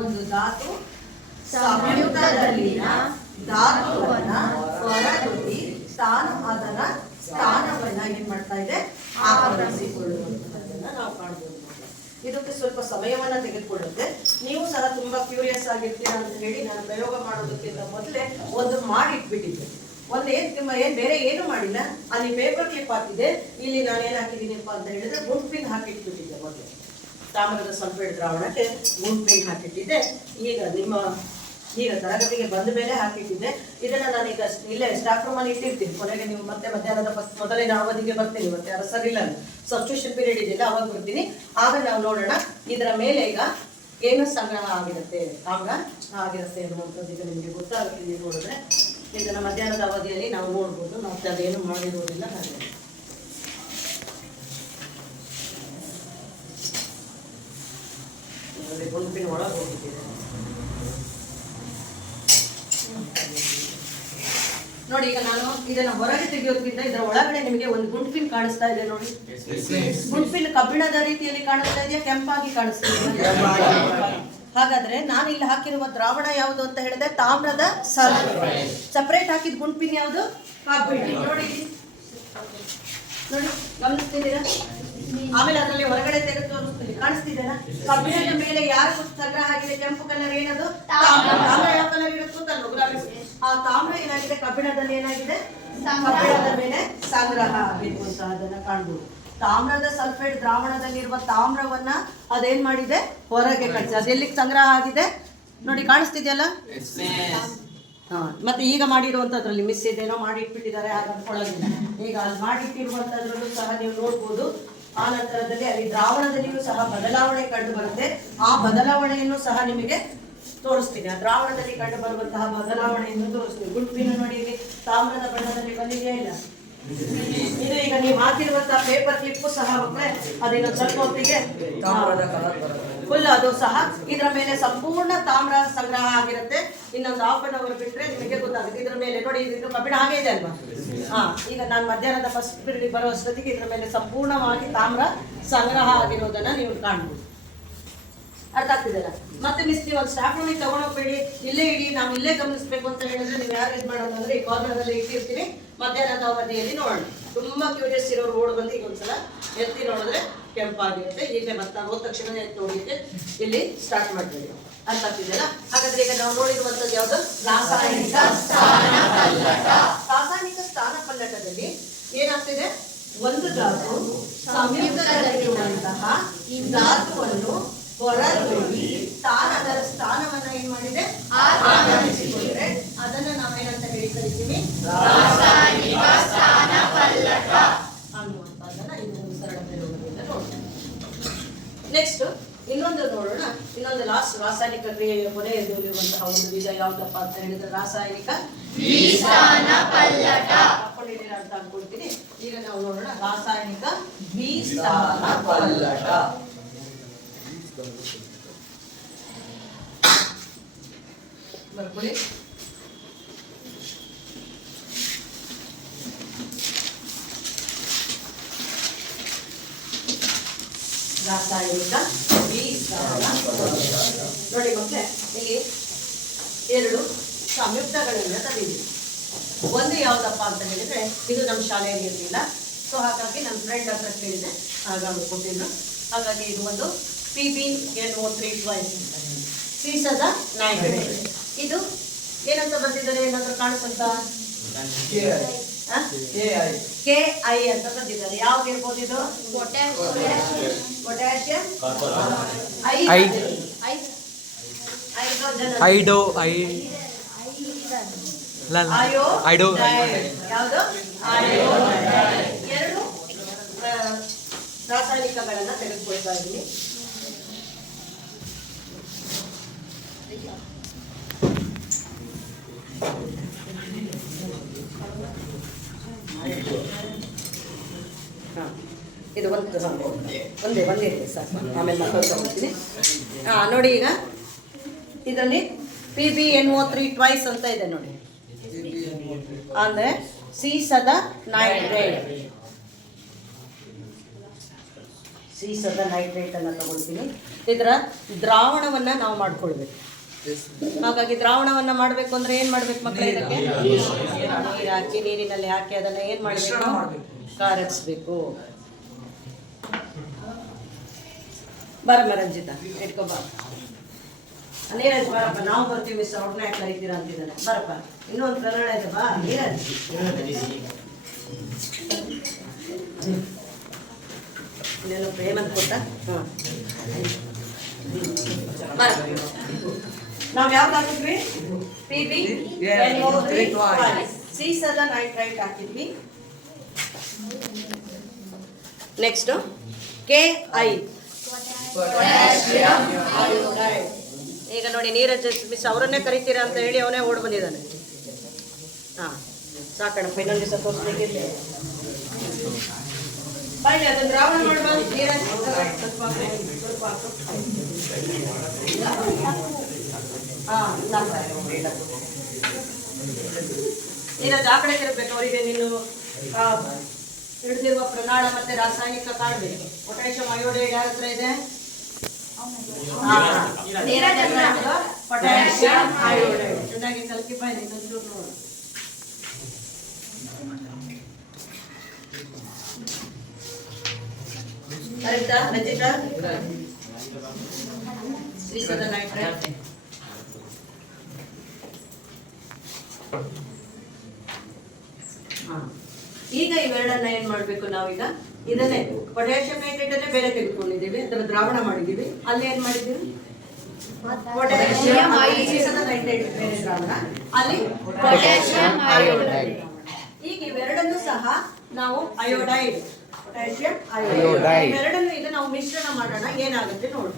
ಒಂದು ಧಾತು ಸಂಯುಕ್ತದಲ್ಲಿನ ಧಾತುವನ್ನ ಹೊರತೂಡಿ ತಾನು ಅದರ ಸ್ಥಾನವನ್ನ ಏನ್ ಮಾಡ್ತಾ ಇದೆ, ಆಕ್ರಮಿಸಿಕೊಳ್ಳುವಂತಹದನ್ನ ನಾವು ಕಾಣಬಹುದು. ಇದಕ್ಕೆ ಸ್ವಲ್ಪ ಸಮಯವನ್ನ ತೆಗೆದುಕೊಳ್ಳುತ್ತೆ. ನೀವು ಸಹ ತುಂಬಾ ಕ್ಯೂರಿಯಸ್ ಆಗಿರ್ತೀರಾ ಅಂತ ಹೇಳಿ ನಾನು ಪ್ರಯೋಗ ಮಾಡೋದಕ್ಕಿಂತ ಮೊದಲೇ ಒಂದು ಮಾಡಿಟ್ಬಿಟ್ಟಿದ್ದೆ. ಏನ್ ಬೇರೆ ಏನು ಮಾಡಿಲ್ಲ, ಅಲ್ಲಿ ಪೇಪರ್ ಕ್ಲಿಪ್ ಹಾಕಿದೆ. ಇಲ್ಲಿ ನಾನು ಏನ್ ಹಾಕಿದ್ದೀನಿಪ್ಪ ಅಂತ ಹೇಳಿದ್ರೆ ಗುಂಡ್ ಪಿನ್ ಹಾಕಿಟ್ಬಿಟ್ಟಿದ್ದೆ. ಮೊದಲು ತಾಮ್ರದ ಸಲ್ಫೇಟ್ ದ್ರಾವಣಕ್ಕೆ ಗುಂಡ್ ಪಿನ್ ಹಾಕಿಟ್ಟಿದ್ದೆ. ಈಗ ನಿಮ್ಮ ಈಗ ತರಗತಿಗೆ ಬಂದ ಮೇಲೆ ಹಾಕಿಟ್ಟಿದ್ದೆ. ಇದನ್ನ ನಾನೀಗ ಇಲ್ಲೇ ಸ್ಟಾಫ್ ರೂಮ್ ಅಲ್ಲಿ ಇಟ್ಟಿರ್ತೀನಿ. ಕೊನೆಗೆ ನೀವು ಮತ್ತೆ ಮಧ್ಯಾಹ್ನದ ಮೊದಲಿನ ಅವಧಿಗೆ ಬರ್ತೀನಿ. ಮತ್ತೆ ಯಾರು ಸರ್ ಇಲ್ಲ, ಸಬ್ಸ್ಟಿಟ್ಯೂಷನ್ ಪೀರಿಯಡ್ ಇದೆಯಲ್ಲ ಅವಾಗ ಬರ್ತೀನಿ. ಆಗ ನಾವು ನೋಡೋಣ ಇದರ ಮೇಲೆ ಈಗ ಏನು ಸಂಗ್ರಹ ಆಗಿರುತ್ತೆ, ತಾಮ್ರ ಆಗಿರುತ್ತೆ ಅನ್ನುವಂಥದ್ದು ಈಗ ನಿಮಗೆ ಗೊತ್ತಾಗುತ್ತೆ. ನೀವು ನೋಡಿದ್ರೆ ಇದನ್ನ ಮಧ್ಯಾಹ್ನದ ಅವಧಿಯಲ್ಲಿ ನಾವು ನೋಡ್ಬೋದು. ಮತ್ತೆ ಅದೇನು ಮಾಡಿರೋದಿಲ್ಲ. ಹಾಗೆ ಗುಂಪಿನ ಒಳಗೆ ಹೋಗಿದ್ದೇವೆ ನೋಡಿ. ಈಗ ನಾನು ಇದನ್ನ ಹೊರಗೆ ತೆಗೆಯೋದ್ರಿಂದ ಇದರ ಒಳಗಡೆ ನಿಮಗೆ ಒಂದು ಗುಂಪಿನ ಕಾಣಿಸ್ತಾ ಇದೆ ನೋಡಿ. ಗುಂಪಿನ ಕಬ್ಬಿಣದ ರೀತಿಯಲ್ಲಿ ಕಾಣಿಸ್ತಾ ಇದೆಯಾ, ಕೆಂಪಾಗಿ ಕಾಣಿಸ್ತಾ ಇದೆಯಾ? ಹಾಗಾದ್ರೆ ನಾನು ಇಲ್ಲಿ ಹಾಕಿರುವ ದ್ರಾವಣ ಯಾವುದು ಅಂತ ಹೇಳಿದ್ರೆ ತಾಮ್ರದ ಸಲ್ಫೇಟ್. ಸಪರೇಟ್ ಹಾಕಿದ ಗುಂಪಿನ ಯಾವುದು? ಕಬ್ಬಿಣ. ನೋಡಿ ನೋಡಿ, ಗಮನಿಸ್ತಿದ್ದೀರಾ? ಆಮೇಲೆ ಅದರಲ್ಲಿ ಹೊರಗಡೆ ತೆಗೆದು ತೋರಿಸ್ತೀನಿ, ಕಾಣಿಸ್ತಿದೆನಾ? ಕಬ್ಬಿಣದ ಮೇಲೆ ಯಾರು ಸಂಗ್ರಹ ಆಗಿದೆ? ಕೆಂಪು ಕಲರ್ ಏನದು? ತಾಮ್ರ. ಯಾವ ಕಲರ್ ಇರುತ್ತೋ ಆ ತಾಮ್ರ ಏನಾಗಿದೆ? ಕಬ್ಬಿಣದಲ್ಲಿ ಏನಾಗಿದೆ? ಕಬ್ಬಿಣದ ಮೇಲೆ ಸಂಗ್ರಹ ಆಗಿರುವಂತಹದನ್ನ ಕಾಣ್ಬೋದು. ತಾಮ್ರದ ಸಲ್ಫೇಟ್ ದ್ರಾವಣದಲ್ಲಿರುವ ತಾಮ್ರವನ್ನ ಅದೇನ್ ಮಾಡಿದೆ? ಹೊರಗೆ ಕಳಿಸಿ. ಅದೆಲ್ಲಿಗೆ ಸಂಗ್ರಹ ಆಗಿದೆ ನೋಡಿ, ಕಾಣಿಸ್ತಿದೆಯಲ್ಲ? ಮತ್ತೆ ಈಗ ಮಾಡಿರುವಂತದ್ರಲ್ಲಿ ಮಿಸ್ ಇದೇನೋ ಮಾಡಿ ಇಟ್ಬಿಟ್ಟಿದ್ದಾರೆ, ಹಾಗೆ ಅನ್ಕೊಳ್ಳೋದಿಲ್ಲ. ಈಗ ಅಲ್ಲಿ ಮಾಡಿಟ್ಟಿರುವಂತದ್ರಲ್ಲೂ ಸಹ ನೀವು ನೋಡ್ಬೋದು. ಆ ನಂತರದಲ್ಲಿ ಅಲ್ಲಿ ದ್ರಾವಣದಲ್ಲಿಯೂ ಸಹ ಬದಲಾವಣೆ ಕಂಡು ಬರುತ್ತೆ. ಆ ಬದಲಾವಣೆಯನ್ನು ಸಹ ನಿಮಗೆ ತೋರಿಸ್ತೀನಿ. ಆ ದ್ರಾವಣದಲ್ಲಿ ಕಂಡು ಬರುವಂತಹ ಬದಲಾವಣೆಯನ್ನು ತೋರಿಸ್ತೀನಿ. ಗುಂಪಿನ ನೋಡಿ, ಇಲ್ಲಿ ತಾಮ್ರದ ಬಣ್ಣದಲ್ಲಿ ಬಂದಿದೆಯಾ ಇಲ್ಲ? ಇದು ಈಗ ನೀವು ಹಾಕಿರುವಂತಹ ಪೇಪರ್ ಕ್ಲಿಪ್ಪು ಸಹ ಮಕ್ಕಳೇ ಅದೇನೋ ಸ್ವಲ್ಪ ಹೊತ್ತಿಗೆ ಫುಲ್ ಅದು ಸಹ ಇದರ ಮೇಲೆ ಸಂಪೂರ್ಣ ತಾಮ್ರ ಸಂಗ್ರಹ ಆಗಿರುತ್ತೆ. ಇನ್ನೊಂದು ಹಾಫ್ ಅನ್ ಅವರ್ ಬಿಟ್ರೆ ನಿಮಗೆ ಗೊತ್ತಾಗುತ್ತೆ. ಇದ್ರ ಮೇಲೆ ನೋಡಿ, ಇದು ಕಬ್ಬಿಣ ಹಾಗೆ ಇದೆ ಅಲ್ವಾ? ಈಗ ನಾನು ಮಧ್ಯಾಹ್ನದ ಫಸ್ಟ್ ಪೀರಿಯಡ್ ಬರೋ ಅಷ್ಟೊತ್ತಿಗೆ ಇದ್ರ ಮೇಲೆ ಸಂಪೂರ್ಣವಾಗಿ ತಾಮ್ರ ಸಂಗ್ರಹ ಆಗಿರೋದನ್ನ ನೀವು ಕಾಣ್ಬೋದು. ಅರ್ಥ ಆಗ್ತಿದೆಯಲ್ಲ? ಮತ್ತೆ ಮಿಸ್ ನೀವು ಒಂದು ಸ್ಟಾಫ್ ರೂಮಿಗೆ ತಗೊಂಡೋಗ್ಬೇಡಿ, ಇಲ್ಲೇ ಇಡಿ. ನಾವು ಇಲ್ಲೇ ಗಮನಿಸ್ಬೇಕು ಅಂತ ಹೇಳಿದ್ರೆ ನೀವು ಯಾರು ಇದು ಮಾಡೋದು ಅಂದ್ರೆ ಈ ಕಾರ್ನರ್ದಲ್ಲಿ ಇಟ್ಟಿರ್ತೀನಿ. ಮಧ್ಯಾಹ್ನದ ಅವಧಿಯಲ್ಲಿ ನೋಡೋಣ. ತುಂಬಾ ಕ್ಯೂರಿಯಸ್ ಇರೋರು ಓಡ್ ಬಂದು ಈಗ ಒಂದ್ಸಲ ಎತ್ತಿ ನೋಡಿದ್ರೆ ಕೆಂಪಾಗಿರುತ್ತೆ. ಈಗಲೇ ಬರ್ತಾ ಹೋದ ತಕ್ಷಣ ಎತ್ತಿ ನೋಡಿದ್ರೆ ಇಲ್ಲಿ ಸ್ಟಾರ್ಟ್ ಮಾಡ್ತೀವಿ. ಅರ್ಥ ಆಗ್ತಿದೆಯಲ್ಲ? ಹಾಗಾದ್ರೆ ಈಗ ನಾವು ನೋಡಿರುವಂತದ್ದು ಯಾವುದು? ರಾಸಾಯನಿಕ ಸ್ಥಾನ ಪಲ್ಲಟ. ರಾಸಾಯನಿಕ ಸ್ಥಾನ ಪಲ್ಲಟದಲ್ಲಿ ಏನಾಗ್ತಿದೆ? ಒಂದು ಧಾತು ಸಂಯುಕ್ತದಲ್ಲಿರುವಂತಹ ಈ ಧಾತುವನ್ನು ಹೊರದೂಡಿ ಅದರ ಸ್ಥಾನವನ್ನ ಏನ್ ಮಾಡಿದೆ? ಆಕ್ರಮಿಸಿಕೊಂಡ್ರೆ ಅದನ್ನ ನಾವೇನಂತ ಹೇಳಿ ಕರಿತೀವಿ? ರಾಸಾಯನಿಕ ಸ್ಥಾನ ಪಲ್ಲಟ ಅನ್ನುವಂಥದ್ದನ್ನ ಇನ್ನೊಂದು ಸರಳ ಪ್ರಯೋಗದಿಂದ ನೋಡೋಣ. ನೆಕ್ಸ್ಟ್ ಇನ್ನೊಂದು ನೋಡೋಣ. ಇನ್ನೊಂದು ಲಾಸ್ಟ್ ರಾಸಾಯನಿಕ ಕ್ರಿಯೆಯ ಕೊನೆಯಲ್ಲಿರುವಂತಹ ಒಂದು ಬೀಜ ಯಾವ್ದಪ್ಪ ಅಂತ ಹೇಳಿದ್ರೆ ರಾಸಾಯನಿಕ ದ್ವಿಸ್ಥಾನ ಪಲ್ಲಟ. ಹಾಕೊಂಡಿದ್ದೀರಾ ಅಂತ ಅನ್ಕೊಳ್ತೀನಿ. ಈಗ ನಾವು ನೋಡೋಣ ರಾಸಾಯನಿಕ ದ್ವಿಸ್ಥಾನ ಪಲ್ಲಟ. ಬರ್ಕೊಳ್ಳಿ. ರಾಸಾಯನಿಕ ದ್ವಿಸ್ಥಾನ ನೋಡಿ ಮಕ್ಕಳೇ, ಇಲ್ಲಿ ಎರಡು ಸಂಯುಕ್ತಗಳನ್ನ ತಂದಿದ್ದೀವಿ. ಒಂದು ಯಾವ್ದಪ್ಪ ಅಂತ ಹೇಳಿದ್ರೆ ಇದು ನಮ್ಮ ಶಾಲೆಯಲ್ಲಿ ಇರಲಿಲ್ಲ. ಸೊ ಹಾಗಾಗಿ ನನ್ನ ಫ್ರೆಂಡ್ ಹತ್ರ ಕೇಳಿದೆ, ಆಗ ಕೊಟ್ಟಿದ್ರು. ಹಾಗಾಗಿ ಇದು ಒಂದು PbNO3 ಸೀಸದ ನೈಟ್ರೇಟ್. ಇದು ಏನಂತ ಬರ್ತಿದ್ದಾರೆ? ಏನಾದ್ರೂ ಕಾಣಿಸುತ್ತಾ? KI ಅಂತ ಬಂದಿದ್ದಾರೆ. ಯಾವ್ದು ಇರ್ಬೋದು ಇದು? ಪೊಟ್ಯಾಷಿಯಂ ಯಾವುದು? ಎರಡು ರಾಸಾಯನಿಕಗಳನ್ನ ತೆಗೆದುಕೊಳ್ತಾ ಇದ್ದೀನಿ. ಇದು ಒಂದೇ ಇದೆ ಸಾಕು. ಆಮೇಲೆ ಮಕ್ಕಳು ತಗೊಳ್ತೀನಿ. ನೋಡಿ ಈಗ ಇದರಲ್ಲಿ PbNO3 ಅಂತ ಇದೆ ನೋಡಿ. ಅಂದ್ರೆ ಸೀಸದ ನೈಟ್ರೇಟ್. ಸೀಸದ ನೈಟ್ರೇಟ್ ಅನ್ನ ತಗೊಳ್ತೀನಿ. ಇದರ ದ್ರಾವಣವನ್ನ ನಾವು ಮಾಡ್ಕೊಳ್ಬೇಕು. ಹಾಗಾಗಿ ದ್ರಾವಣವನ್ನ ಮಾಡಬೇಕು ಅಂದ್ರೆ ಏನ್ ಮಾಡ್ಬೇಕು ಮಕ್ಕಳೇ? ಇದಕ್ಕೆ ನೀರು ಹಾಕಿ, ನೀರಿನಲ್ಲಿ ಹಾಕಿ ಅದನ್ನ ಏನ್ ಮಾಡಬೇಕು? ಕಾರರಿಸ್ಬೇಕು. ಬರಮ್ಮ ರಂಜಿತ, ಇಟ್ಕೊಬ. ನೀರಜ್ ಬರಪ್ಪ, ನಾವು ಬರ್ತೀವಿ ಮಿಸ್, ಅವ್ರನ್ನ ಯಾಕೆ ಕರಿತೀರಾ ಅಂತಿದ್ದಾನೆ. ಬರಪ್ಪ, ಇನ್ನೊಂದು ಪ್ರಕರಣ ಇದೆ, ಬಾ ನೀರಜ್. ಇನ್ನೇನು ಪ್ರೇಮ ಅಂತ ಕೊಟ್ಟ? ಬರ ನಾವು ಯಾವ್ದು ಹಾಕಿದ್ವಿ? PbNO3 twice. ಸೀಸದ ನೈಟ್ರೈಟ್ ಹಾಕಿದ್ವಿ. Next Ki. ಈಗ ನೋಡಿ ನೀರಜ್ ಮಿಸ್ ಅವರನ್ನೇ ಕರಿತೀರಾ ಅಂತ ಹೇಳಿ ಅವನೇ ಓಡ್ ಬಂದಿದ್ದಾನೆ. ಹಾಂ ಸಾಕಣಪ್ಪ, ಇನ್ನೊಂದು ದಿವಸ ತೋರಿಸ್ಬೇಕಿಲ್ಲ. ಬನ್ನಿ ಅದನ್ನು ದ್ರಾವಣ ಮಾಡ್ಬೋದು. ನೀರಜ್ ನೀರಜ್ ಆ ಕಡೆ ತಿರುಗಬೇಕು. ಅವರಿಗೆ ನೀನು ಹಿಡಿದಿರುವ ಪ್ರಮಾಣ ಮತ್ತೆ ರಾಸಾಯನಿಕ ಕಾಣಬೇಕು. ಪೊಟ್ಯಾಷಿಯಂ ಅಯೋಡೈಡ್ ಯಾರ ಹತ್ರ ಇದೆ? ಪೊಟ್ಯಾಷಿಯಂ ಅಯೋಡೈಡ್ ಚೆನ್ನಾಗಿ ಕಲಕಿ ಬಾಯಿ ಇನ್ನೊಂಚೂರು ನೋಡು. ಕರೆಕ್ಟಾ ರಚಿತಾ? ಸೀಸದ ನೈಟ್ರೈಟ್. ಈಗ ಇವೆರಡನ್ನ ಏನ್ ಮಾಡ್ಬೇಕು ನಾವೀಗ? ಇದನ್ನೇ ಪೊಟ್ಯಾಷಿಯಂ ನೈಟ್ರೇಟ್ ಅನ್ನೇ ಬೇರೆ ತೆಗೆದುಕೊಂಡಿದ್ದೀವಿ, ಅದರ ದ್ರಾವಣ ಮಾಡಿದ್ದೀವಿ. ಅಲ್ಲಿ ಏನ್ ಮಾಡಿದ್ದೀವಿ? ಪೊಟ್ಯಾಷಿಯಂ ನೈಟ್ರೇಟ್ ಬೇರೆ ದ್ರಾವಣ, ಅಲ್ಲಿ ಪೊಟ್ಯಾಷಿಯಂ ಅಯೋಡೈಡ್. ಈಗ ಇವೆರಡನ್ನು ಸಹ ನಾವು ಅಯೋಡೈಡ್, ಪೊಟ್ಯಾಷಿಯಂ ಅಯೋಡೈಡ್ ಇವೆರಡನ್ನು ಈಗ ನಾವು ಮಿಶ್ರಣ ಮಾಡೋಣ. ಏನಾಗುತ್ತೆ ನೋಡಿ.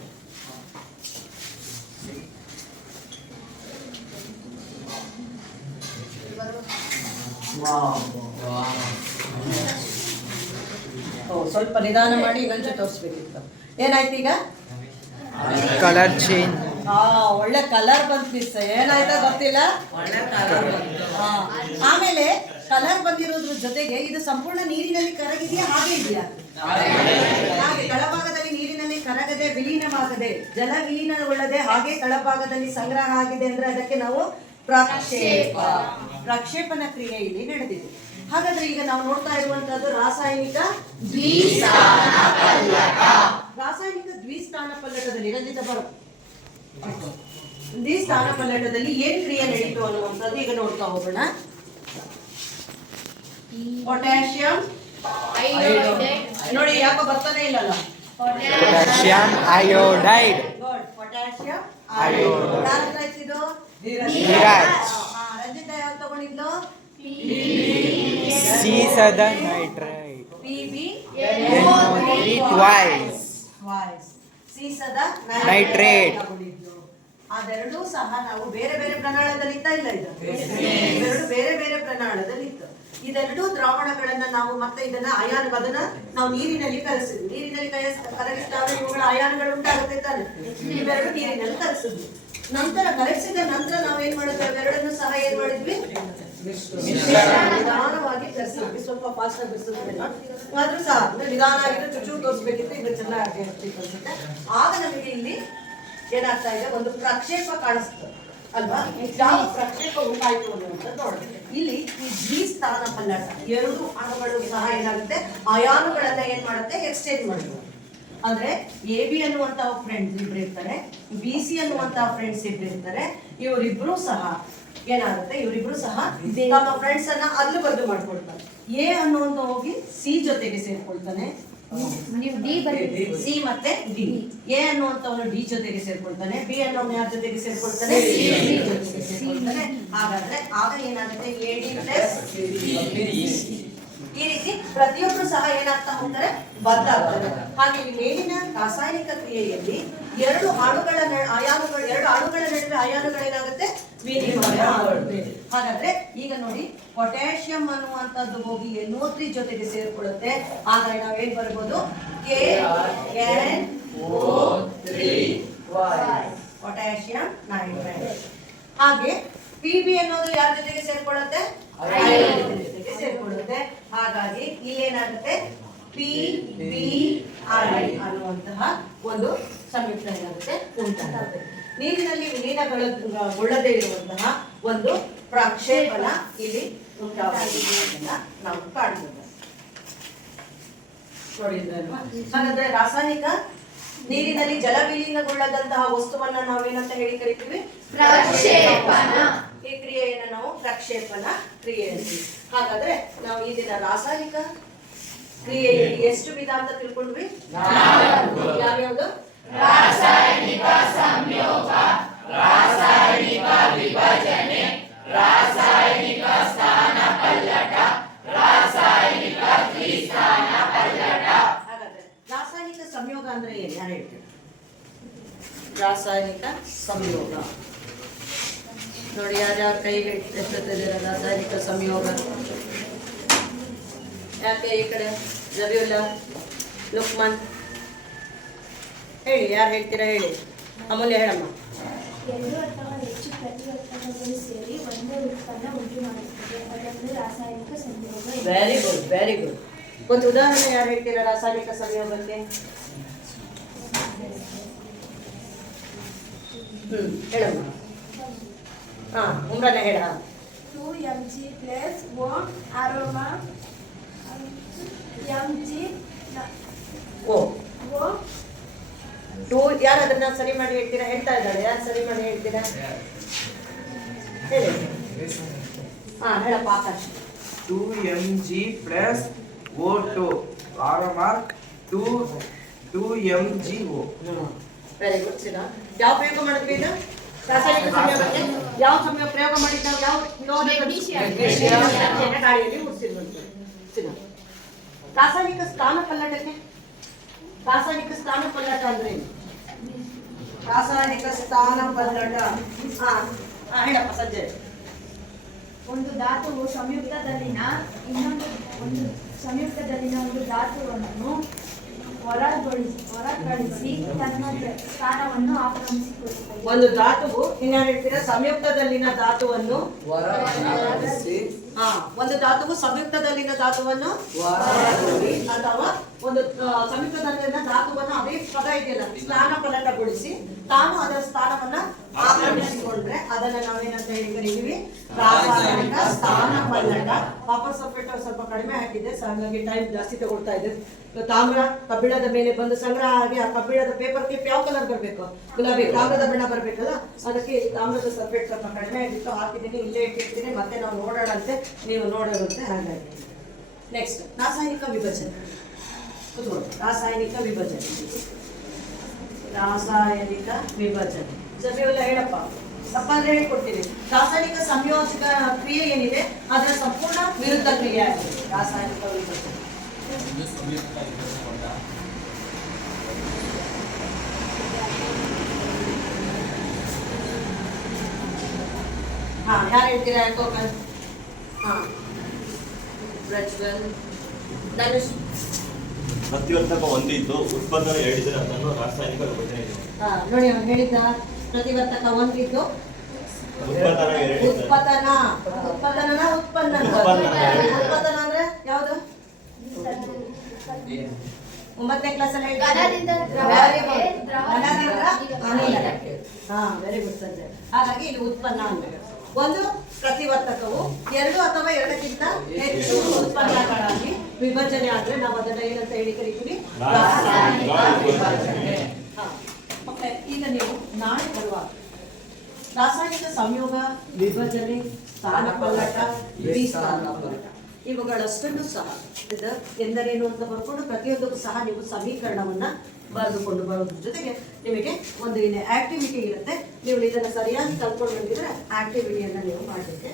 ಸ್ವಲ್ಪ ನಿಧಾನ ಮಾಡಿ ಇನ್ನೊಂದು ತೋರಿಸ್ಬೇಕಿತ್ತು. ಏನಾಯ್ತು ಈಗ? Colour change. ಒಳ್ಳೆ ಕಲರ್ ಬಂತು ಮಿಸ್. ಏನಾಯ್ತಾ ಗೊತ್ತಿಲ್ಲ. ಆಮೇಲೆ ಕಲರ್ ಬಂದಿರೋದ್ರ ಜೊತೆಗೆ ಇದು ಸಂಪೂರ್ಣ ನೀರಿನಲ್ಲಿ ಕರಗಿದೆಯಾ? ಹಾಗೆ ಇದೆಯಾ? ಹಾಗೆ ತಳಭಾಗದಲ್ಲಿ ನೀರಿನಲ್ಲಿ ಕರಗದೆ ವಿಲೀನವಾಗದೆ ಜಲ ವಿಲೀನಗೊಳ್ಳದೆ ಹಾಗೆ ತಳಭಾಗದಲ್ಲಿ ಸಂಗ್ರಹ ಆಗಿದೆ ಅಂದ್ರೆ ಅದಕ್ಕೆ ನಾವು ಪ್ರಕ್ಷೇಪಣ ಕ್ರಿಯೆ ಇಲ್ಲಿ ನಡೆದಿದೆ. ಹಾಗಾದ್ರೆ ಈಗ ನಾವು ನೋಡ್ತಾ ಇರುವಂತದ್ದು ರಾಸಾಯನಿಕ ದ್ವಿಸ್ಥಾನ ಪಲ್ಲಟದಲ್ಲಿ ರಂಜಿತ ಬರೋ ದ್ವಿಸ್ಥಾನ ಪಲ್ಲಟದಲ್ಲಿ ಏನ್ ಕ್ರಿಯೆ ನಡೀತು ಅನ್ನುವಂಥದ್ದು ಈಗ ನೋಡ್ತಾ ಹೋಗೋಣ. ಪೊಟ್ಯಾಷಿಯಂ ನೋಡಿ ಯಾಕೋ ಬರ್ತಾನೆ ಇಲ್ಲಲ್ಲ. Potassium iodide. Potassium iodide. ಇದು ರಂಜಿತ ಯಾವ್ದು ತಗೊಂಡಿದ್ಲು? ಸೀಸದ ನೈಟ್ರೈಟ್. PbNO3 twice. ಸೀಸದ ನೈಟ್ರೇಟ್. ಅದೆರಡೂ ಸಹ ನಾವು ಬೇರೆ ಬೇರೆ ಪ್ರಮಾಣದಲ್ಲಿ ಇತ್ತ ಇಲ್ಲ? ಇವೆರಡು ಬೇರೆ ಬೇರೆ ಪ್ರಮಾಣದಲ್ಲಿ ಇತ್ತು. ಇದೆರಡೂ ದ್ರಾವಣಗಳನ್ನ ನಾವು ಮತ್ತೆ ಇದನ್ನ ಅದನ್ನ ನಾವು ನೀರಿನಲ್ಲಿ ಕರೆಸಿದ್ವಿ. ನೀರಿನಲ್ಲಿ ಕರಗಿಸಿದಾಗ ಇವುಗಳ ಅಯಾನುಗಳು ಉಂಟಾಗುತ್ತೆ ತಾನೆ. ಇವೆರಡು ನೀರಿನಲ್ಲಿ ಕರೆಸಿದ್ವಿ. ನಂತರ ಕರೆಸಿದ ನಂತರ ನಾವೇನ್ ಮಾಡಿದ್ವಿ? ಅವೆರಡನ್ನು ಸಹ ಏನ್ ಮಾಡಿದ್ವಿ? ನಿಧಾನವಾಗಿ ಕರೆಸಿದ್ವಿ. ಸ್ವಲ್ಪ ಫಾಸ್ಟ್ ಆಗಿ ಕರೆಸಿದ್ವಿ ಆದ್ರೂ ಸಹ ನಿಧಾನ ಆಗಿದ್ರೆ ಚುಚ್ಚು ತೋರಿಸ್ಬೇಕಿತ್ತು. ಇದು ಚೆನ್ನಾಗಿ ಅನ್ಸುತ್ತೆ. ಆಗ ನಮಗೆ ಇಲ್ಲಿ ಏನಾಗ್ತಾ ಇದೆ? ಒಂದು ಪ್ರಕ್ಷೇಪ ಕಾಣಿಸ್ತದೆ ಅಲ್ವಾ? ಯಾವ ಪ್ರಕ್ಷೇಪ ಉಂಟಾಯ್ತು ಅನ್ನುವಂಥದ್ದು ನೋಡಿ. ಇಲ್ಲಿ ಈ ದ್ವಿಸ್ಥಾನ ಪಲ್ಲಟ ಎರಡು ಅಣುಗಳು ಸಹ ಏನಾಗುತ್ತೆ? ಅಯಾನುಗಳನ್ನ ಏನ್ ಮಾಡುತ್ತೆ? ಎಕ್ಸ್ಚೇಂಜ್ ಮಾಡುತ್ತೆ. ಅಂದ್ರೆ AB ಅನ್ನುವಂತಹ ಫ್ರೆಂಡ್ಸ್ ಇಬ್ರು ಇರ್ತಾರೆ, BC ಅನ್ನುವಂತಹ ಫ್ರೆಂಡ್ಸ್ ಇಬ್ರು ಇರ್ತಾರೆ. ಇವರಿಬ್ರು ಸಹ ಏನಾಗುತ್ತೆ? ಇವರಿಬ್ರು ಸಹ ತಮ್ಮ ಫ್ರೆಂಡ್ಸ್ ಅನ್ನ ಅದ್ಲು ಬದಲು ಮಾಡ್ಕೊಳ್ತಾರೆ. A ಅನ್ನುವಂತ ಹೋಗಿ C ಜೊತೆಗೆ ಸೇರ್ಕೊಳ್ತಾನೆ. C ಮತ್ತೆ D. A ಅನ್ನುವಂಥವನು D ಜೊತೆಗೆ ಸೇರ್ಕೊಳ್ತಾನೆ. B ಅನ್ನೋನು ಯಾರ ಜೊತೆಗೆ ಸೇರ್ಕೊಳ್ತಾನೆ? C ಜೊತೆಗೆ ಸೇರ್ಕೊಳ್ತಾನೆ. ಹಾಗಾದ್ರೆ ಆಗ ಏನಾಗುತ್ತೆ? AD ಪ್ಲಸ್ ಈ ರೀತಿ ಪ್ರತಿಯೊಬ್ಬರು ಸಹ ಏನಾಗ್ತಾ ಹೋಗ್ತಾರೆ? ಬದಲಾಗ್ತಾರೆ. ಹಾಗೆ ಈ ಮೇಲಿನ ರಾಸಾಯನಿಕ ಕ್ರಿಯೆಯಲ್ಲಿ ಎರಡು ಅಣುಗಳ ನಡುವೆ ಅಯಾನುಗಳೇನಾಗುತ್ತೆ? ವಿನಿಮಯ ಆಗುತ್ತೆ. ಹಾಗಾದ್ರೆ ಈಗ ನೋಡಿ, ಪೊಟ್ಯಾಷಿಯಂ ಅನ್ನುವಂಥದ್ದು ಹೋಗಿ NO3 ಜೊತೆಗೆ ಸೇರ್ಕೊಳ್ಳುತ್ತೆ. ಆಗ ನಾವೇನ್ ಬರ್ಬೋದು? KNO3 potassium nitrite. ಹಾಗೆ Pb ಅನ್ನೋದು ಯಾರ ಜೊತೆಗೆ ಸೇರ್ಕೊಳ್ಳುತ್ತೆ? ಜೊತೆಗೆ ಸೇರ್ಕೊಳ್ಳುತ್ತೆ. ಹಾಗಾಗಿ ಇಲ್ಲಿ ಏನಾಗುತ್ತೆ? PbI ಅನ್ನುವಂತಹ ಒಂದು ಸಂಯುಕ್ತ ಏನಾಗುತ್ತೆ? ಉಂಟಾಗುತ್ತೆ. ನೀರಿನಲ್ಲಿ ವಿಲೀನಗೊಳ್ಳದೇ ಇರುವಂತಹ ಒಂದು ಪ್ರಕ್ಷೇಪಣ ಇಲ್ಲಿ ಉಂಟಾಗುವುದನ್ನ ನಾವು ಕಾಣಬಹುದು. ನೋಡಿದ್ರಲ್ವಾ? ಹಾಗಾದ್ರೆ ರಾಸಾಯನಿಕ ನೀರಿನಲ್ಲಿ ಜಲ ವಿಲೀನಗೊಳ್ಳದಂತಹ ವಸ್ತುವನ್ನ ನಾವೇನಂತ ಹೇಳಿ ಕರಿತೀವಿ? ಪ್ರಕ್ಷೇಪಣ. ಈ ಕ್ರಿಯೆಯನ್ನು ನಾವು ಪ್ರಕ್ಷೇಪಣ ಕ್ರಿಯೆ ಅಂತೀವಿ. ಹಾಗಾದ್ರೆ ನಾವು ಈ ದಿನ ರಾಸಾಯನಿಕ ಕ್ರಿಯೆಯಲ್ಲಿ ಎಷ್ಟು ವಿಧ ಅಂತ ತಿಳ್ಕೊಂಡ್ವಿ? ಯಾವ್ಯಾವುದು? ರಾಸಾಯನಿಕ ಸಂಯೋಗ, ರಾಸಾಯನಿಕ ಹಾಗಾದ್ರೆ ರಾಸಾಯನಿಕ ಸಂಯೋಗ ಅಂದ್ರೆ ಏನು, ಯಾರು ಹೇಳ್ತೀರಾ? ರಾಸಾಯನಿಕ ಸಂಯೋಗ ನೋಡಿ, ಯಾರ್ಯಾರ ಕೈಗೆ ಎತ್ತುತ್ತಿದ್ದೀರ? ರಾಸಾಯನಿಕ ಸಂಯೋಗ ಯಾಕೆ ಈ ಕಡೆ ರವಿಯುಲ್ಲಾ, ಲುಕ್ಮನ್ ಹೇಳಿ, ಯಾರು ಹೇಳ್ತೀರಾ ಹೇಳಿ. ಅಮೂಲ್ಯ ಹೇಳಮ್ಮ. ಎರಡು ಅಥವಾ ಹೆಚ್ಚು ಪ್ರತಿವರ್ತಕಗಳು ಸೇರಿ ಒಂದೇ ಉತ್ಪನ್ನ ಉಂಟು ಮಾಡುತ್ತದೆ, ಅದನ್ನು ರಾಸಾಯನಿಕ ಸಂಯೋಗ ಎನ್ನುತ್ತಾರೆ. Very good, very good. ಒಂದು ಉದಾಹರಣೆ ಯಾರು ಹೇಳ್ತೀರಾ ರಾಸಾಯನಿಕ ಸಂಯೋಗಕ್ಕೆ? ಹೇಳಮ್ಮ. ಉಮ್ರಾನೆ ಹೇಳ. 2mg plus 1 aroma mg ಓ 2 ಯಾರು ಅದನ್ನ ಸರಿ ಮಾಡಿ ಹೇಳ್ತೀರಾ? ಹೇಳ್ತಾ ಇದ್ದಾಳೆ, ಯಾರು ಸರಿ ಮಾಡಿ ಹೇಳ್ತೀರಾ? ಹೇಳಿ. ಹೇಳಪ್ಪ Akash. 2mg plus O2 arrow mark 2mgO. Very good. ಸಿನಾ ಯಾವ ಪ್ರಯೋಗ ಮಾಡಿದ್ವಿ ಇದು? ರಾಸಾಯನಿಕ ಸಂಯೋಗಕ್ಕೆ ಯಾವ ಸಂಯೋಗ ಪ್ರಯೋಗ ಮಾಡಿದ್ದ? ಯಾವ ಗಾಳಿಯಲ್ಲಿ ಉಳಿಸಿರುವಂತೆ. ಸಿನಾ ರಾಸಾಯನಿಕ ಸ್ಥಾನ ಪಲ್ಲಟಕ್ಕೆ, ರಾಸಾಯನಿಕ ಸ್ಥಾನ ಪಲ್ಲಟ ಅಂದ್ರೆ ಏನು? ರಾಸಾಯನಿಕ ಸ್ಥಾನ ಪಲ್ಲಟ ಹೇಳಪ್ಪ ಸಂಜಯ್. ಒಂದು ಧಾತುವು ಸಂಯುಕ್ತದಲ್ಲಿನ ಒಂದು ಧಾತುವನ್ನು ಹೊರಕಳಿಸಿ ತನ್ನ ಸ್ಥಾನವನ್ನು ಆಕ್ರಮಿಸಿಕೊಳ್ಳುತ್ತದೆ. ಒಂದು ಧಾತುವು ಇನ್ಯಾರು ಹೇಳ್ತೀರಾ? ಸಂಯುಕ್ತದಲ್ಲಿನ ಧಾತುವನ್ನು ಒಂದು ಧಾತುವು ಸಂಯುಕ್ತದಲ್ಲಿನ ಧಾತುವನ್ನು ಅಥವಾ ಒಂದು ಸಂಯುಕ್ತದಲ್ಲಿನ ಧಾತುವನ್ನು ಅದೇ ಪದ ಇದೆಯಲ್ಲ ಸ್ಥಾನ ಪಲ್ಲಟಗೊಳಿಸಿ ತಾನು ಅದರ ಸ್ಥಾನವನ್ನ ಆಕ್ರಮಿಸಿಕೊಂಡ್ರೆ ಅದನ್ನ ನಾವೇನಂತ ಹೇಳಿ ಕರೀತೀವಿ? ರಾಸಾಯನಿಕ ಸ್ಥಾನ ಪಲ್ಲಟ. ಕಾಪರ್ ಸಲ್ಫೇಟ್ ಸ್ವಲ್ಪ ಕಡಿಮೆ ಹಾಕಿದೆ, ಸೊ ಹಾಗಾಗಿ ಟೈಮ್ ಜಾಸ್ತಿ ತಗೊಳ್ತಾ ಇದೆ. ತಾಮ್ರ ಕಬ್ಬಿಣದ ಮೇಲೆ ಬಂದು ಸಂಗ್ರಹ ಆಗಿ ಆ ಕಬ್ಬಿಣದ ಪೇಪರ್ ಕ್ಲಿಪ್ ಯಾವ ಕಲರ್ ಬರಬೇಕು? ಗುಲಾಬಿ, ತಾಮ್ರದ ಬಣ್ಣ ಬರಬೇಕಲ್ಲ, ಅದಕ್ಕೆ ತಾಮ್ರದ ಸಲ್ಫೇಟ್ ಸ್ವಲ್ಪ ಕಡಿಮೆ ಆಗಿತ್ತು, ಹಾಕಿದ್ದೀನಿ, ಇಲ್ಲೇ ಇಟ್ಟಿರ್ತೀನಿ, ಮತ್ತೆ ನಾವು ನೋಡೋಣಂತೆ, ನೀವು ನೋಡೋದಂತೆ. ಹಾಗಾಗಿ ನೆಕ್ಸ್ಟ್ ರಾಸಾಯನಿಕ ವಿಭಜನೆ. ರಾಸಾಯನಿಕ ವಿಭಜನೆ, ರಾಸಾಯನಿಕ ವಿಭಜನೆ. ಜಮೀವುಲ್ಲ ಹೇಳಪ್ಪ, ತಪ್ಪಂದ್ರೆ ಹೇಳ್ಕೊಡ್ತೀನಿ. ರಾಸಾಯನಿಕ ಸಂಯೋಜಕ ಕ್ರಿಯೆ ಏನಿದೆ ಅದರ ಸಂಪೂರ್ಣ ವಿರುದ್ಧ ಕ್ರಿಯೆ ಆಗಿದೆ ರಾಸಾಯನಿಕ ವಿಭಜನೆ. ಯಾರು ಹೇಳ್ತೀರಾ? ಯಾಕೋಕನ್ ಪ್ರಜ್ವಲ್, ಧನುಷ್. ಪ್ರತಿವರ್ತಕ ಒಂದಿದ್ದು ಉತ್ಪನ್ನ ಹೇಳಿದರೆ ಅದನ್ನು ರಾಸಾಯನಿಕ ವಿಭಜನೆ ಇದೆ. ನೋಡಿ ಅವನು ಹೇಳಿದ್ದ, ಪ್ರತಿವರ್ತಕ ಒಂದಿದ್ದು ಉತ್ಪನ್ನ ಅಂದ್ರೆ ಯಾವುದು? 9ನೇ ಕ್ಲಾಸ್ ಅಲ್ಲಿ ವೆರಿ ಗುಡ್ ಸಂಜಯ್. ಹಾಗಾಗಿ ಇಲ್ಲಿ ಉತ್ಪನ್ನ ಅಂದ್ರೆ ಒಂದು ಪ್ರತಿವರ್ತಕವು 2 ಅಥವಾ 2ಕ್ಕಿಂತ ಹೆಚ್ಚು ಉತ್ಪನ್ನಗಳಾಗಿ ವಿಭಜನೆ ಆದ್ರೆ ನಾವು ಅದನ್ನ ಏನಂತ ಹೇಳಿ ಕರಿತೀವಿ? ರಾಸಾಯನಿಕ ವಿಭಜನೆ. ಮತ್ತೆ ಈಗ ನೀವು ನಾಳೆ ಬರುವಾಗ ರಾಸಾಯನಿಕ ಸಂಯೋಗ, ವಿಭಜನೆ, ಸ್ಥಾನ ಪಲ್ಲಟ, ವಿಸ್ಥಾನ ಪಲ್ಲಟ ಇವುಗಳಷ್ಟನ್ನು ಸಹ ಇದು ಎಂದರೇನು ಅಂತ ಬರ್ಕೊಂಡು ಪ್ರತಿಯೊಂದಕ್ಕೂ ಸಹ ನೀವು ಸಮೀಕರಣವನ್ನ ಬರೆದುಕೊಂಡು ಬರೋದ್ರ ಜೊತೆಗೆ ನಿಮಗೆ ಒಂದು ಆಕ್ಟಿವಿಟಿ ಇರುತ್ತೆ. ನೀವು ಇದನ್ನು ಸರಿಯಾಗಿ ಕಲ್ತ್ಕೊಂಡು ಬಂದಿದ್ರೆ ಆಕ್ಟಿವಿಟಿಯನ್ನು ನೀವು ಮಾಡಲಿಕ್ಕೆ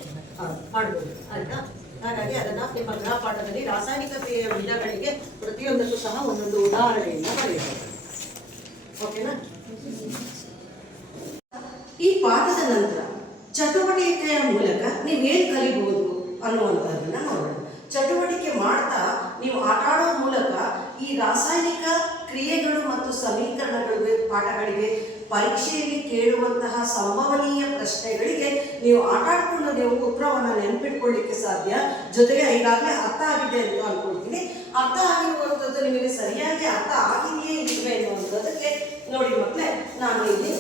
ಮಾಡ್ಬೋದು, ಆಯ್ತಾ? ಹಾಗಾಗಿ ಅದನ್ನ ನಿಮ್ಮ ಗೃಹಪಾಠದಲ್ಲಿ ರಾಸಾಯನಿಕ ಕ್ರಿಯೆಯ ವಿಧಗಳಿಗೆ ಪ್ರತಿಯೊಂದಕ್ಕೂ ಸಹ ಒಂದೊಂದು ಉದಾಹರಣೆಯನ್ನು ಬರೆಯಬಹುದು. ಓಕೆನಾ? ಈ ಪಾಠದ ನಂತರ ಚಟುವಟಿಕೆಯ ಮೂಲಕ ನೀವು ಏನು ಕಲಿಬಹುದು ಅನ್ನುವಂಥದ್ದನ್ನ ನೋಡೋಣ. ಚಟುವಟಿಕೆ ಮಾಡ್ತಾ ನೀವು ಆಟ ಆಡೋ ಮೂಲಕ ಈ ರಾಸಾಯನಿಕ ಕ್ರಿಯೆಗಳು ಮತ್ತು ಸಮೀಕರಣಗಳಿಗೆ, ಪಾಠಗಳಿಗೆ, ಪರೀಕ್ಷೆಯಲ್ಲಿ ಕೇಳುವಂತಹ ಸಂಭವನೀಯ ಪ್ರಶ್ನೆಗಳಿಗೆ ನೀವು ಆಟ ಆಡಿಕೊಂಡು ನೀವು ಉತ್ತರವನ್ನು ನೆನಪಿಟ್ಕೊಳ್ಳಿಕ್ಕೆ ಸಾಧ್ಯ. ಜೊತೆಗೆ ಈಗಾಗಲೇ ಅರ್ಥ ಆಗಿದೆ ಅಂತ ಅನ್ಕೊಳ್ತೀನಿ. ಅರ್ಥ ಆಗಿರುವಂಥದ್ದು ನಿಮಗೆ ಸರಿಯಾಗಿ ಅರ್ಥ ಆಗಿದೆಯೇ ಇಲ್ವೇ ಅನ್ನುವಂಥದ್ದಕ್ಕೆ ನೋಡಿ ಮಕ್ಕಳೇ, ನಾನು ಇಲ್ಲಿ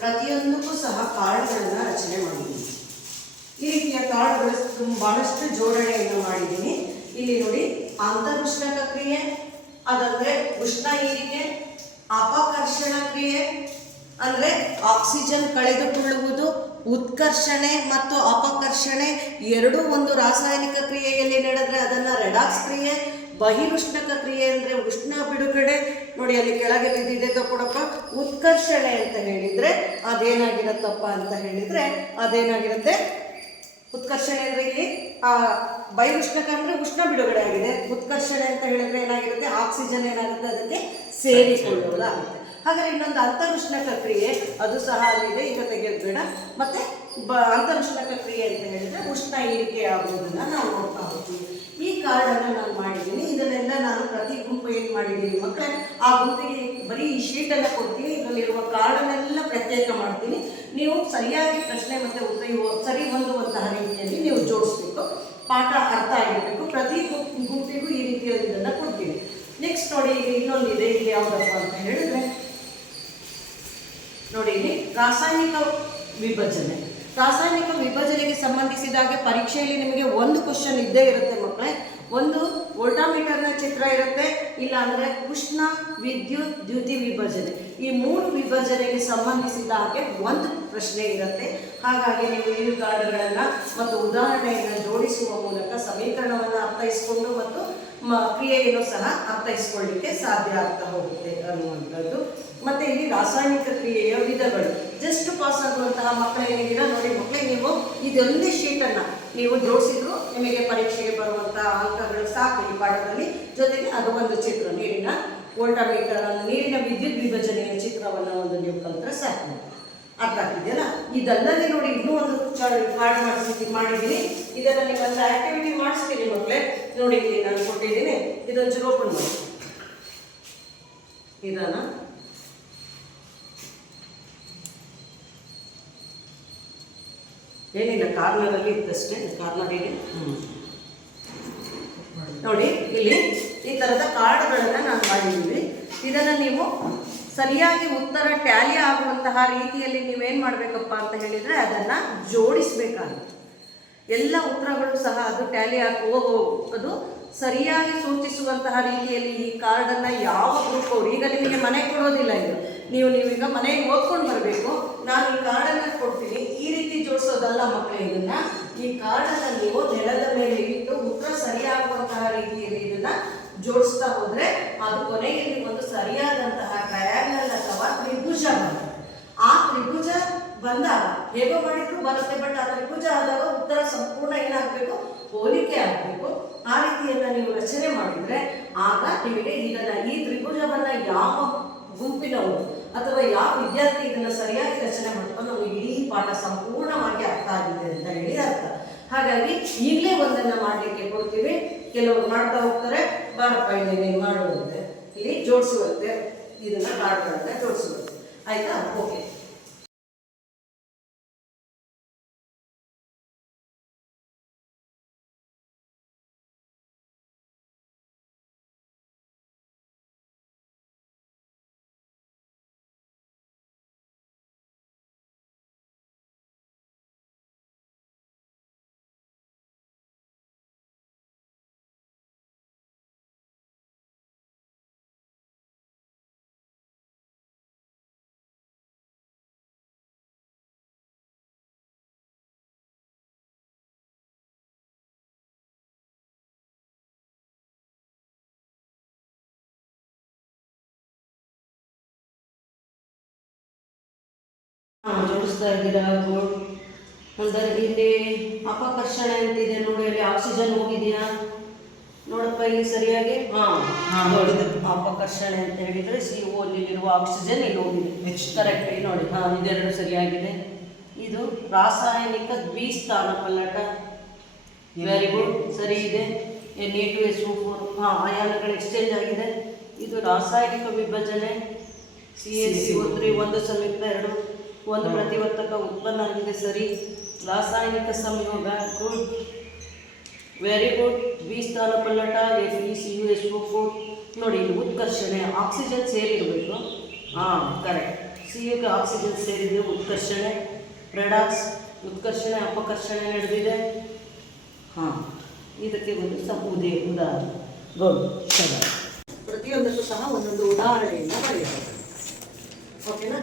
ಪ್ರತಿಯೊಂದಕ್ಕೂ ಸಹ ಕಾರ್ಡ್ಗಳನ್ನು ರಚನೆ ಮಾಡಿದ್ದೀನಿ. ಈ ರೀತಿಯ ಕಾರ್ಡ್ಗಳು ಬಹಳಷ್ಟು ಜೋಡಣೆಯನ್ನು ಮಾಡಿದ್ದೀನಿ. ಇಲ್ಲಿ ನೋಡಿ, ಅಂತರುಷ್ಣಕ ಕ್ರಿಯೆ, ಅದಂದ್ರೆ ಉಷ್ಣ ಹೀರಿಕೆ, ಅಪಕರ್ಷಣ ಕ್ರಿಯೆ ಅಂದ್ರೆ ಆಕ್ಸಿಜನ್ ಕಳೆದುಕೊಳ್ಳುವುದು, ಉತ್ಕರ್ಷಣೆ ಮತ್ತು ಅಪಕರ್ಷಣೆ ಎರಡೂ ಒಂದು ರಾಸಾಯನಿಕ ಕ್ರಿಯೆಯಲ್ಲಿ ನಡೆದ್ರೆ ಅದನ್ನು ರೆಡಾಕ್ಸ್ ಕ್ರಿಯೆ. ಬಹಿರುಷ್ಣಕ ಕ್ರಿಯೆ ಅಂದರೆ ಉಷ್ಣ ಬಿಡುಗಡೆ. ನೋಡಿ ಅಲ್ಲಿ ಕೆಳಗೆ ಬಿದ್ದಿದೆ ತಗೊಳಪ್ಪ. ಉತ್ಕರ್ಷಣೆ ಅಂತ ಹೇಳಿದರೆ ಅದೇನಾಗಿರುತ್ತಪ್ಪ ಅಂತ ಹೇಳಿದರೆ ಅದೇನಾಗಿರುತ್ತೆ, ಉತ್ಕರ್ಷಣೆ ಅಂದರೆ ಇಲ್ಲಿ ಬಹಿರುಷ್ಣಕ ಅಂದರೆ ಉಷ್ಣ ಬಿಡುಗಡೆ ಆಗಿದೆ. ಉತ್ಕರ್ಷಣೆ ಅಂತ ಹೇಳಿದರೆ ಏನಾಗಿರುತ್ತೆ, ಆಕ್ಸಿಜನ್ ಏನಾಗುತ್ತೆ ಅದಕ್ಕೆ ಸೇರಿಕೊಳ್ಳುವುದಾಗುತ್ತೆ. ಹಾಗಾದರೆ ಇನ್ನೊಂದು ಅಂತರುಷ್ಣಕ ಕ್ರಿಯೆ ಅದು ಸಹ ಅಲ್ಲಿದೆ, ಈಗ ತೆಗೆಯೋದು. ಮತ್ತು ಅಂತರುಷ್ಣಕ ಕ್ರಿಯೆ ಅಂತ ಹೇಳಿದರೆ ಉಷ್ಣ ಏರಿಕೆ ಆಗುವುದನ್ನು ನಾವು ನೋಡ್ತಾ ಹೋಗ್ತೀವಿ. ಈ ಕಾರ್ಡನ್ನು ನಾನು ಮಾಡಿದ್ದೀನಿ. ಇದನ್ನೆಲ್ಲ ನಾನು ಪ್ರತಿ ಗುಂಪು ಏನು ಮಾಡಿದ್ದೀನಿ ಮಕ್ಕಳೇ, ಆ ಗುಂಪಿಗೆ ಬರೀ ಈ ಶೀಟನ್ನು ಕೊಡ್ತೀನಿ. ಇದರಲ್ಲಿರುವ ಕಾರ್ಡನ್ನೆಲ್ಲ ಪ್ರತ್ಯೇಕ ಮಾಡ್ತೀನಿ. ನೀವು ಸರಿಯಾಗಿ ಪ್ರಶ್ನೆ ಮತ್ತು ಉತ್ತರ ಸರಿ ಹೊಂದುವಂತಹ ರೀತಿಯಲ್ಲಿ ನೀವು ಜೋಡಿಸ್ಬೇಕು. ಪಾಠ ಅರ್ಥ ಆಗಿರಬೇಕು. ಪ್ರತಿ ಗುಂಪಿಗೂ ಈ ರೀತಿಯ ಇದನ್ನು ಕೊಡ್ತೀನಿ. ನೆಕ್ಸ್ಟ್ ನೋಡಿ, ಈಗ ಇನ್ನೊಂದಿದೆ. ಇಲ್ಲಿ ಯಾವುದಪ್ಪ ಅಂತ ಹೇಳಿದ್ರೆ ನೋಡಿ, ಇಲ್ಲಿ ರಾಸಾಯನಿಕ ವಿಭಜನೆ. ರಾಸಾಯನಿಕ ವಿಭಜನೆಗೆ ಸಂಬಂಧಿಸಿದಾಗೆ ಪರೀಕ್ಷೆಯಲ್ಲಿ ನಿಮಗೆ ಒಂದು ಕ್ವಶನ್ ಇದ್ದೇ ಇರುತ್ತೆ ಮಕ್ಕಳೇ. ಒಂದು ವೋಲ್ಟಾಮೀಟರ್ನ ಚಿತ್ರ ಇರುತ್ತೆ, ಇಲ್ಲ ಅಂದರೆ ಉಷ್ಣ ವಿದ್ಯುತ್ ದ್ಯುತಿ ವಿಭಜನೆ. ಈ ಮೂರು ವಿಭಜನೆಗೆ ಸಂಬಂಧಿಸಿದ ಹಾಗೆ ಒಂದು ಪ್ರಶ್ನೆ ಇರುತ್ತೆ. ಹಾಗಾಗಿ ನೀವು ಈ ಕಾರ್ಡ್ಗಳನ್ನು ಮತ್ತು ಉದಾಹರಣೆಯನ್ನು ಜೋಡಿಸುವ ಮೂಲಕ ಸಮೀಕರಣವನ್ನು ಅರ್ಥೈಸಿಕೊಂಡು ಮತ್ತು ಕ್ರಿಯೆಯನ್ನು ಸಹ ಅರ್ಥೈಸ್ಕೊಳ್ಳಿಕ್ಕೆ ಸಾಧ್ಯ ಆಗ್ತಾ ಹೋಗುತ್ತೆ ಅನ್ನುವಂಥದ್ದು. ಮತ್ತು ಇಲ್ಲಿ ರಾಸಾಯನಿಕ ಕ್ರಿಯೆಯ ವಿಧಗಳು. ಜಸ್ಟ್ ಪಾಸ್ ಆಗುವಂತಹ ಮಕ್ಕಳೇನಿದ್ದೀರಾ ನೋಡಿ ಮಕ್ಕಳೇ, ನೀವು ಇದೊಂದೇ ಶೀಟನ್ನು ನೀವು ಜೋಡಿಸಿದ್ರು ನಿಮಗೆ ಪರೀಕ್ಷೆಗೆ ಬರುವಂತಹ ಅಂಕಗಳು ಸಾಕು ಈ ಪಾಠದಲ್ಲಿ. ಜೊತೆಗೆ ಅದು ಒಂದು ಚಿತ್ರ, ನೀರಿನ ವೋಲ್ಟಾಮೀಟರ್, ನೀರಿನ ವಿದ್ಯುತ್ ವಿಭಜನೆಯ ಚಿತ್ರವನ್ನು ಒಂದು ನೀವು ಕಲಿತ್ರೆ ಸಾಕು. ಅರ್ಥ ಆಗ್ತಿದೆಯಲ್ಲ? ಇದಲ್ಲದೆ ನೋಡಿ ಇನ್ನೂ ಒಂದು ಕಾರ್ಡ್ ಮಾಡಿದ್ದೀನಿ. ಇದನ್ನು ನಿಮ್ಮಂತ ಆಕ್ಟಿವಿಟಿ ಮಾಡಿಸ್ತೀನಿ ಮಕ್ಕಳೇ. ನೋಡಿ ಇಲ್ಲಿ ನಾನು ಕೊಟ್ಟಿದ್ದೀನಿ, ಇದೊಂದು ಚೂರು ಓಪನ್ ಮಾಡಿ. ಇದನ್ನು ಏನಿಲ್ಲ, ಕಾರ್ನರಲ್ಲಿ ಇತ್ತಷ್ಟೇ, ಕಾರ್ನರ್ ಇದೆ. ನೋಡಿ ಇಲ್ಲಿ ಈ ಥರದ ಕಾರ್ಡ್ಗಳನ್ನು ನಾನು ಮಾಡಿದ್ದೀವಿ. ಇದನ್ನು ನೀವು ಸರಿಯಾಗಿ ಉತ್ತರ ಟ್ಯಾಲಿ ಆಗುವಂತಹ ರೀತಿಯಲ್ಲಿ ನೀವೇನು ಮಾಡಬೇಕಪ್ಪ ಅಂತ ಹೇಳಿದರೆ ಅದನ್ನು ಜೋಡಿಸಬೇಕಾಗುತ್ತೆ. ಎಲ್ಲ ಉತ್ತರಗಳು ಸಹ ಅದು ಟ್ಯಾಲಿ ಅದು ಸರಿಯಾಗಿ ಸೂಚಿಸುವಂತಹ ರೀತಿಯಲ್ಲಿ ಈ ಕಾರ್ಡನ್ನು ಯಾವ ಗ್ರೂಪ್ ಅವರು ಈಗ ನಿಮಗೆ ಮನೆ ಕೊಡೋದಿಲ್ಲ. ಇದು ನೀವೀಗ ಮನೆಗೆ ಓದ್ಕೊಂಡು ಬರಬೇಕು. ನಾನು ಈ ಕಾರ್ಡನ್ನು ಕೊಡ್ತೀನಿ, ಈ ರೀತಿ ಜೋಡಿಸೋದಲ್ಲ ಮಕ್ಕಳೇ. ಇದನ್ನು ಈ ಕಾರ್ಡನ್ನು ನೀವು ನೆಲದ ಮೇಲೆ ಇಟ್ಟು ಉತ್ತರ ಸರಿಯಾಗುವಂತಹ ರೀತಿಯಲ್ಲಿ ಇದನ್ನು ಜೋಡಿಸ್ತಾ ಹೋದರೆ ಅದು ಕೊನೆಯಲ್ಲಿ ಒಂದು ಸರಿಯಾದಂತಹ ಟ್ರಯಾಂಗಲ್ ಅಥವಾ ತ್ರಿಭುಜ ಬರುತ್ತೆ. ಆ ತ್ರಿಭುಜ ಬಂದಾಗ ಹೇಗೋ ಮಾಡಿದ್ರು ಬರುತ್ತೆ, ಬಟ್ ಆ ತ್ರಿಭುಜ ಆದಾಗ ಉತ್ತರ ಸಂಪೂರ್ಣ ಏನಾಗಬೇಕು, ಹೋಲಿಕೆ ಆಗಬೇಕು. ಆ ರೀತಿಯನ್ನು ನೀವು ರಚನೆ ಮಾಡಿದರೆ ಆಗ ನಿಮಗೆ ಈ ತ್ರಿಭುಜವನ್ನು ಯಾವ ಗುಂಪಿನವರು ಅಥವಾ ಯಾವ ವಿದ್ಯಾರ್ಥಿ ಇದನ್ನು ಸರಿಯಾಗಿ ರಚನೆ ಮಾಡ್ಕೊಂಡು ನಮಗೆ ಇಡೀ ಪಾಠ ಸಂಪೂರ್ಣವಾಗಿ ಅರ್ಥ ಆಗಿದೆ ಅಂತ ಹೇಳಿ ಅರ್ಥ. ಹಾಗಾಗಿ ಈಗಲೇ ಒಂದನ್ನು ಮಾಡಲಿಕ್ಕೆ ಕೊಡ್ತೀವಿ. ಕೆಲವರು ಮಾಡ್ತಾ ಹೋಗ್ತಾರೆ, ಬಾರಪ್ಪ ಇಲ್ಲಿ ಮಾಡುವಂತೆ, ಇಲ್ಲಿ ಜೋಡಿಸುವಂತೆ, ಇದನ್ನು ಕಾರ್ಡ್ಗಳನ್ನು ಜೋಡಿಸುವಂತೆ. ಆಯಿತಾ? ಓಕೆ. ಜೋಡಿಸ್ತಾ ಇದ್ದೀರಾ? ಅಂದರೆ ಇಲ್ಲಿ ಅಪಕರ್ಷಣೆ ಅಂತಿದೆ ನೋಡಿ, ಅಲ್ಲಿ ಆಕ್ಸಿಜನ್ ಹೋಗಿದೆಯಾ ನೋಡಪ್ಪ ಇಲ್ಲಿ ಸರಿಯಾಗಿ. ಅಪಕರ್ಷಣೆ ಅಂತ ಹೇಳಿದರೆ CO ಅಲ್ಲಿರುವ ಆಕ್ಸಿಜನ್ ಇಲ್ಲಿ ಹೋಗಿದೆ. ಕರೆಕ್ಟ್ ನೋಡಿ. ಇದೆರಡು ಸರಿಯಾಗಿದೆ. ಇದು ರಾಸಾಯನಿಕ ದ್ವಿಸ್ಥಾನ ಪಲ್ಲಟ. ವೆರಿ ಗುಡ್, ಸರಿ ಇದೆ. Na2SO4 ಅಯಾನುಗಳು ಎಕ್ಸ್ಚೇಂಜ್ ಆಗಿದೆ. ಇದು ರಾಸಾಯನಿಕ ವಿಭಜನೆ. CaCO3 ಒಂದು ಸಂಯುಕ್ತ ಎರಡು, ಒಂದು ಪ್ರತಿವರ್ತಕ ಉತ್ಪನ್ನ ಆಗಿದೆ. ಸರಿ. ರಾಸಾಯನಿಕ ಸಂಯೋಗ. Good, very good. ದ್ವಿಸ್ಥಾನ ಪಲ್ಲಟ FeCuSO4 ನೋಡಿ. ಇಲ್ಲಿ ಉತ್ಕರ್ಷಣೆ, ಆಕ್ಸಿಜನ್ ಸೇರಿರಬೇಕು. ಕರೆಕ್ಟ್. CUಗೆ ಆಕ್ಸಿಜನ್ ಸೇರಿದೆ, ಉತ್ಕರ್ಷಣೆ. ರೆಡಾಕ್ಸ್, ಉತ್ಕರ್ಷಣೆ ಅಪಕರ್ಷಣೆ ನಡೆದಿದೆ. ಇದಕ್ಕೆ ಒಂದು ಉದಾಹರಣೆ. ಗುಡ್. ಪ್ರತಿಯೊಂದಕ್ಕೂ ಸಹ ಒಂದೊಂದು ಉದಾಹರಣೆಯಿಂದ ಬರೆಯಬೇಕು. ಓಕೆನಾ?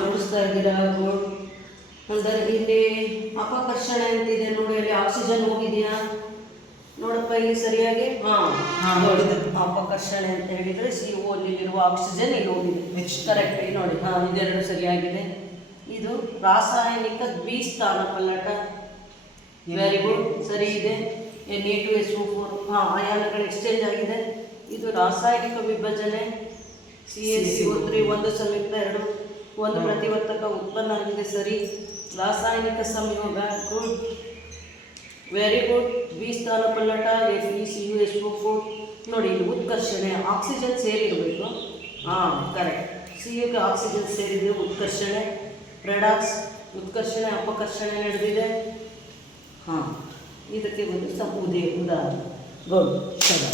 ಜೋಡಿಸ್ತಾ ಇದ್ದೀರಾ ಗುಡ್. ಅಂದರೆ ಇಲ್ಲಿ ಅಪಕರ್ಷಣೆ ಅಂತಿದೆ ನೋಡಿ, ಅಲ್ಲಿ ಆಕ್ಸಿಜನ್ ಹೋಗಿದೆಯಾ ನೋಡಪ್ಪ ಇಲ್ಲಿ ಸರಿಯಾಗಿ. ನೋಡಿ ಅಪಕರ್ಷಣೆ ಅಂತ ಹೇಳಿದರೆ CO ಅಲ್ಲಿರುವ ಆಕ್ಸಿಜನ್ ಇಲ್ಲಿ ಹೋಗಿದೆ. ಕರೆಕ್ಟ್ ನೋಡಿ, ಇದೆರಡು ಸರಿಯಾಗಿದೆ. ಇದು ರಾಸಾಯನಿಕ ದ್ವಿಸ್ಥಾನ ಪಲ್ಲಟ. ವೆರಿ ಗುಡ್, ಸರಿ ಇದೆ. Na2SO4 ಅಯಾನುಗಳು ಎಕ್ಸ್ಚೇಂಜ್ ಆಗಿದೆ. ಇದು ರಾಸಾಯನಿಕ ವಿಭಜನೆ. CaCO3 ಒಂದು ಸಂಯುಕ್ತ ಎರಡು ಒಂದು ಪ್ರತಿವರ್ತಕ ಉತ್ಪನ್ನ ಆಗಿದೆ. ಸರಿ. ರಾಸಾಯನಿಕ ಸಂಯೋಗ. Good, very good. ದ್ವಿಸ್ಥಾನ ಪಲ್ಲಟ FeCuSO4 ನೋಡಿ, ಇಲ್ಲಿ ಉತ್ಕರ್ಷಣೆ ಆಕ್ಸಿಜನ್ ಸೇರಿರಬೇಕು. ಕರೆಕ್ಟ್. CUಗೆ ಆಕ್ಸಿಜನ್ ಸೇರಿದೆ, ಉತ್ಕರ್ಷಣೆ. ರೆಡಾಕ್ಸ್ ಉತ್ಕರ್ಷಣೆ ಅಪಕರ್ಷಣೆ ನಡೆದಿದೆ. ಇದಕ್ಕೆ ಒಂದು ಉದಾಹರಣೆ. ಗುಡ್, ಸರಿ.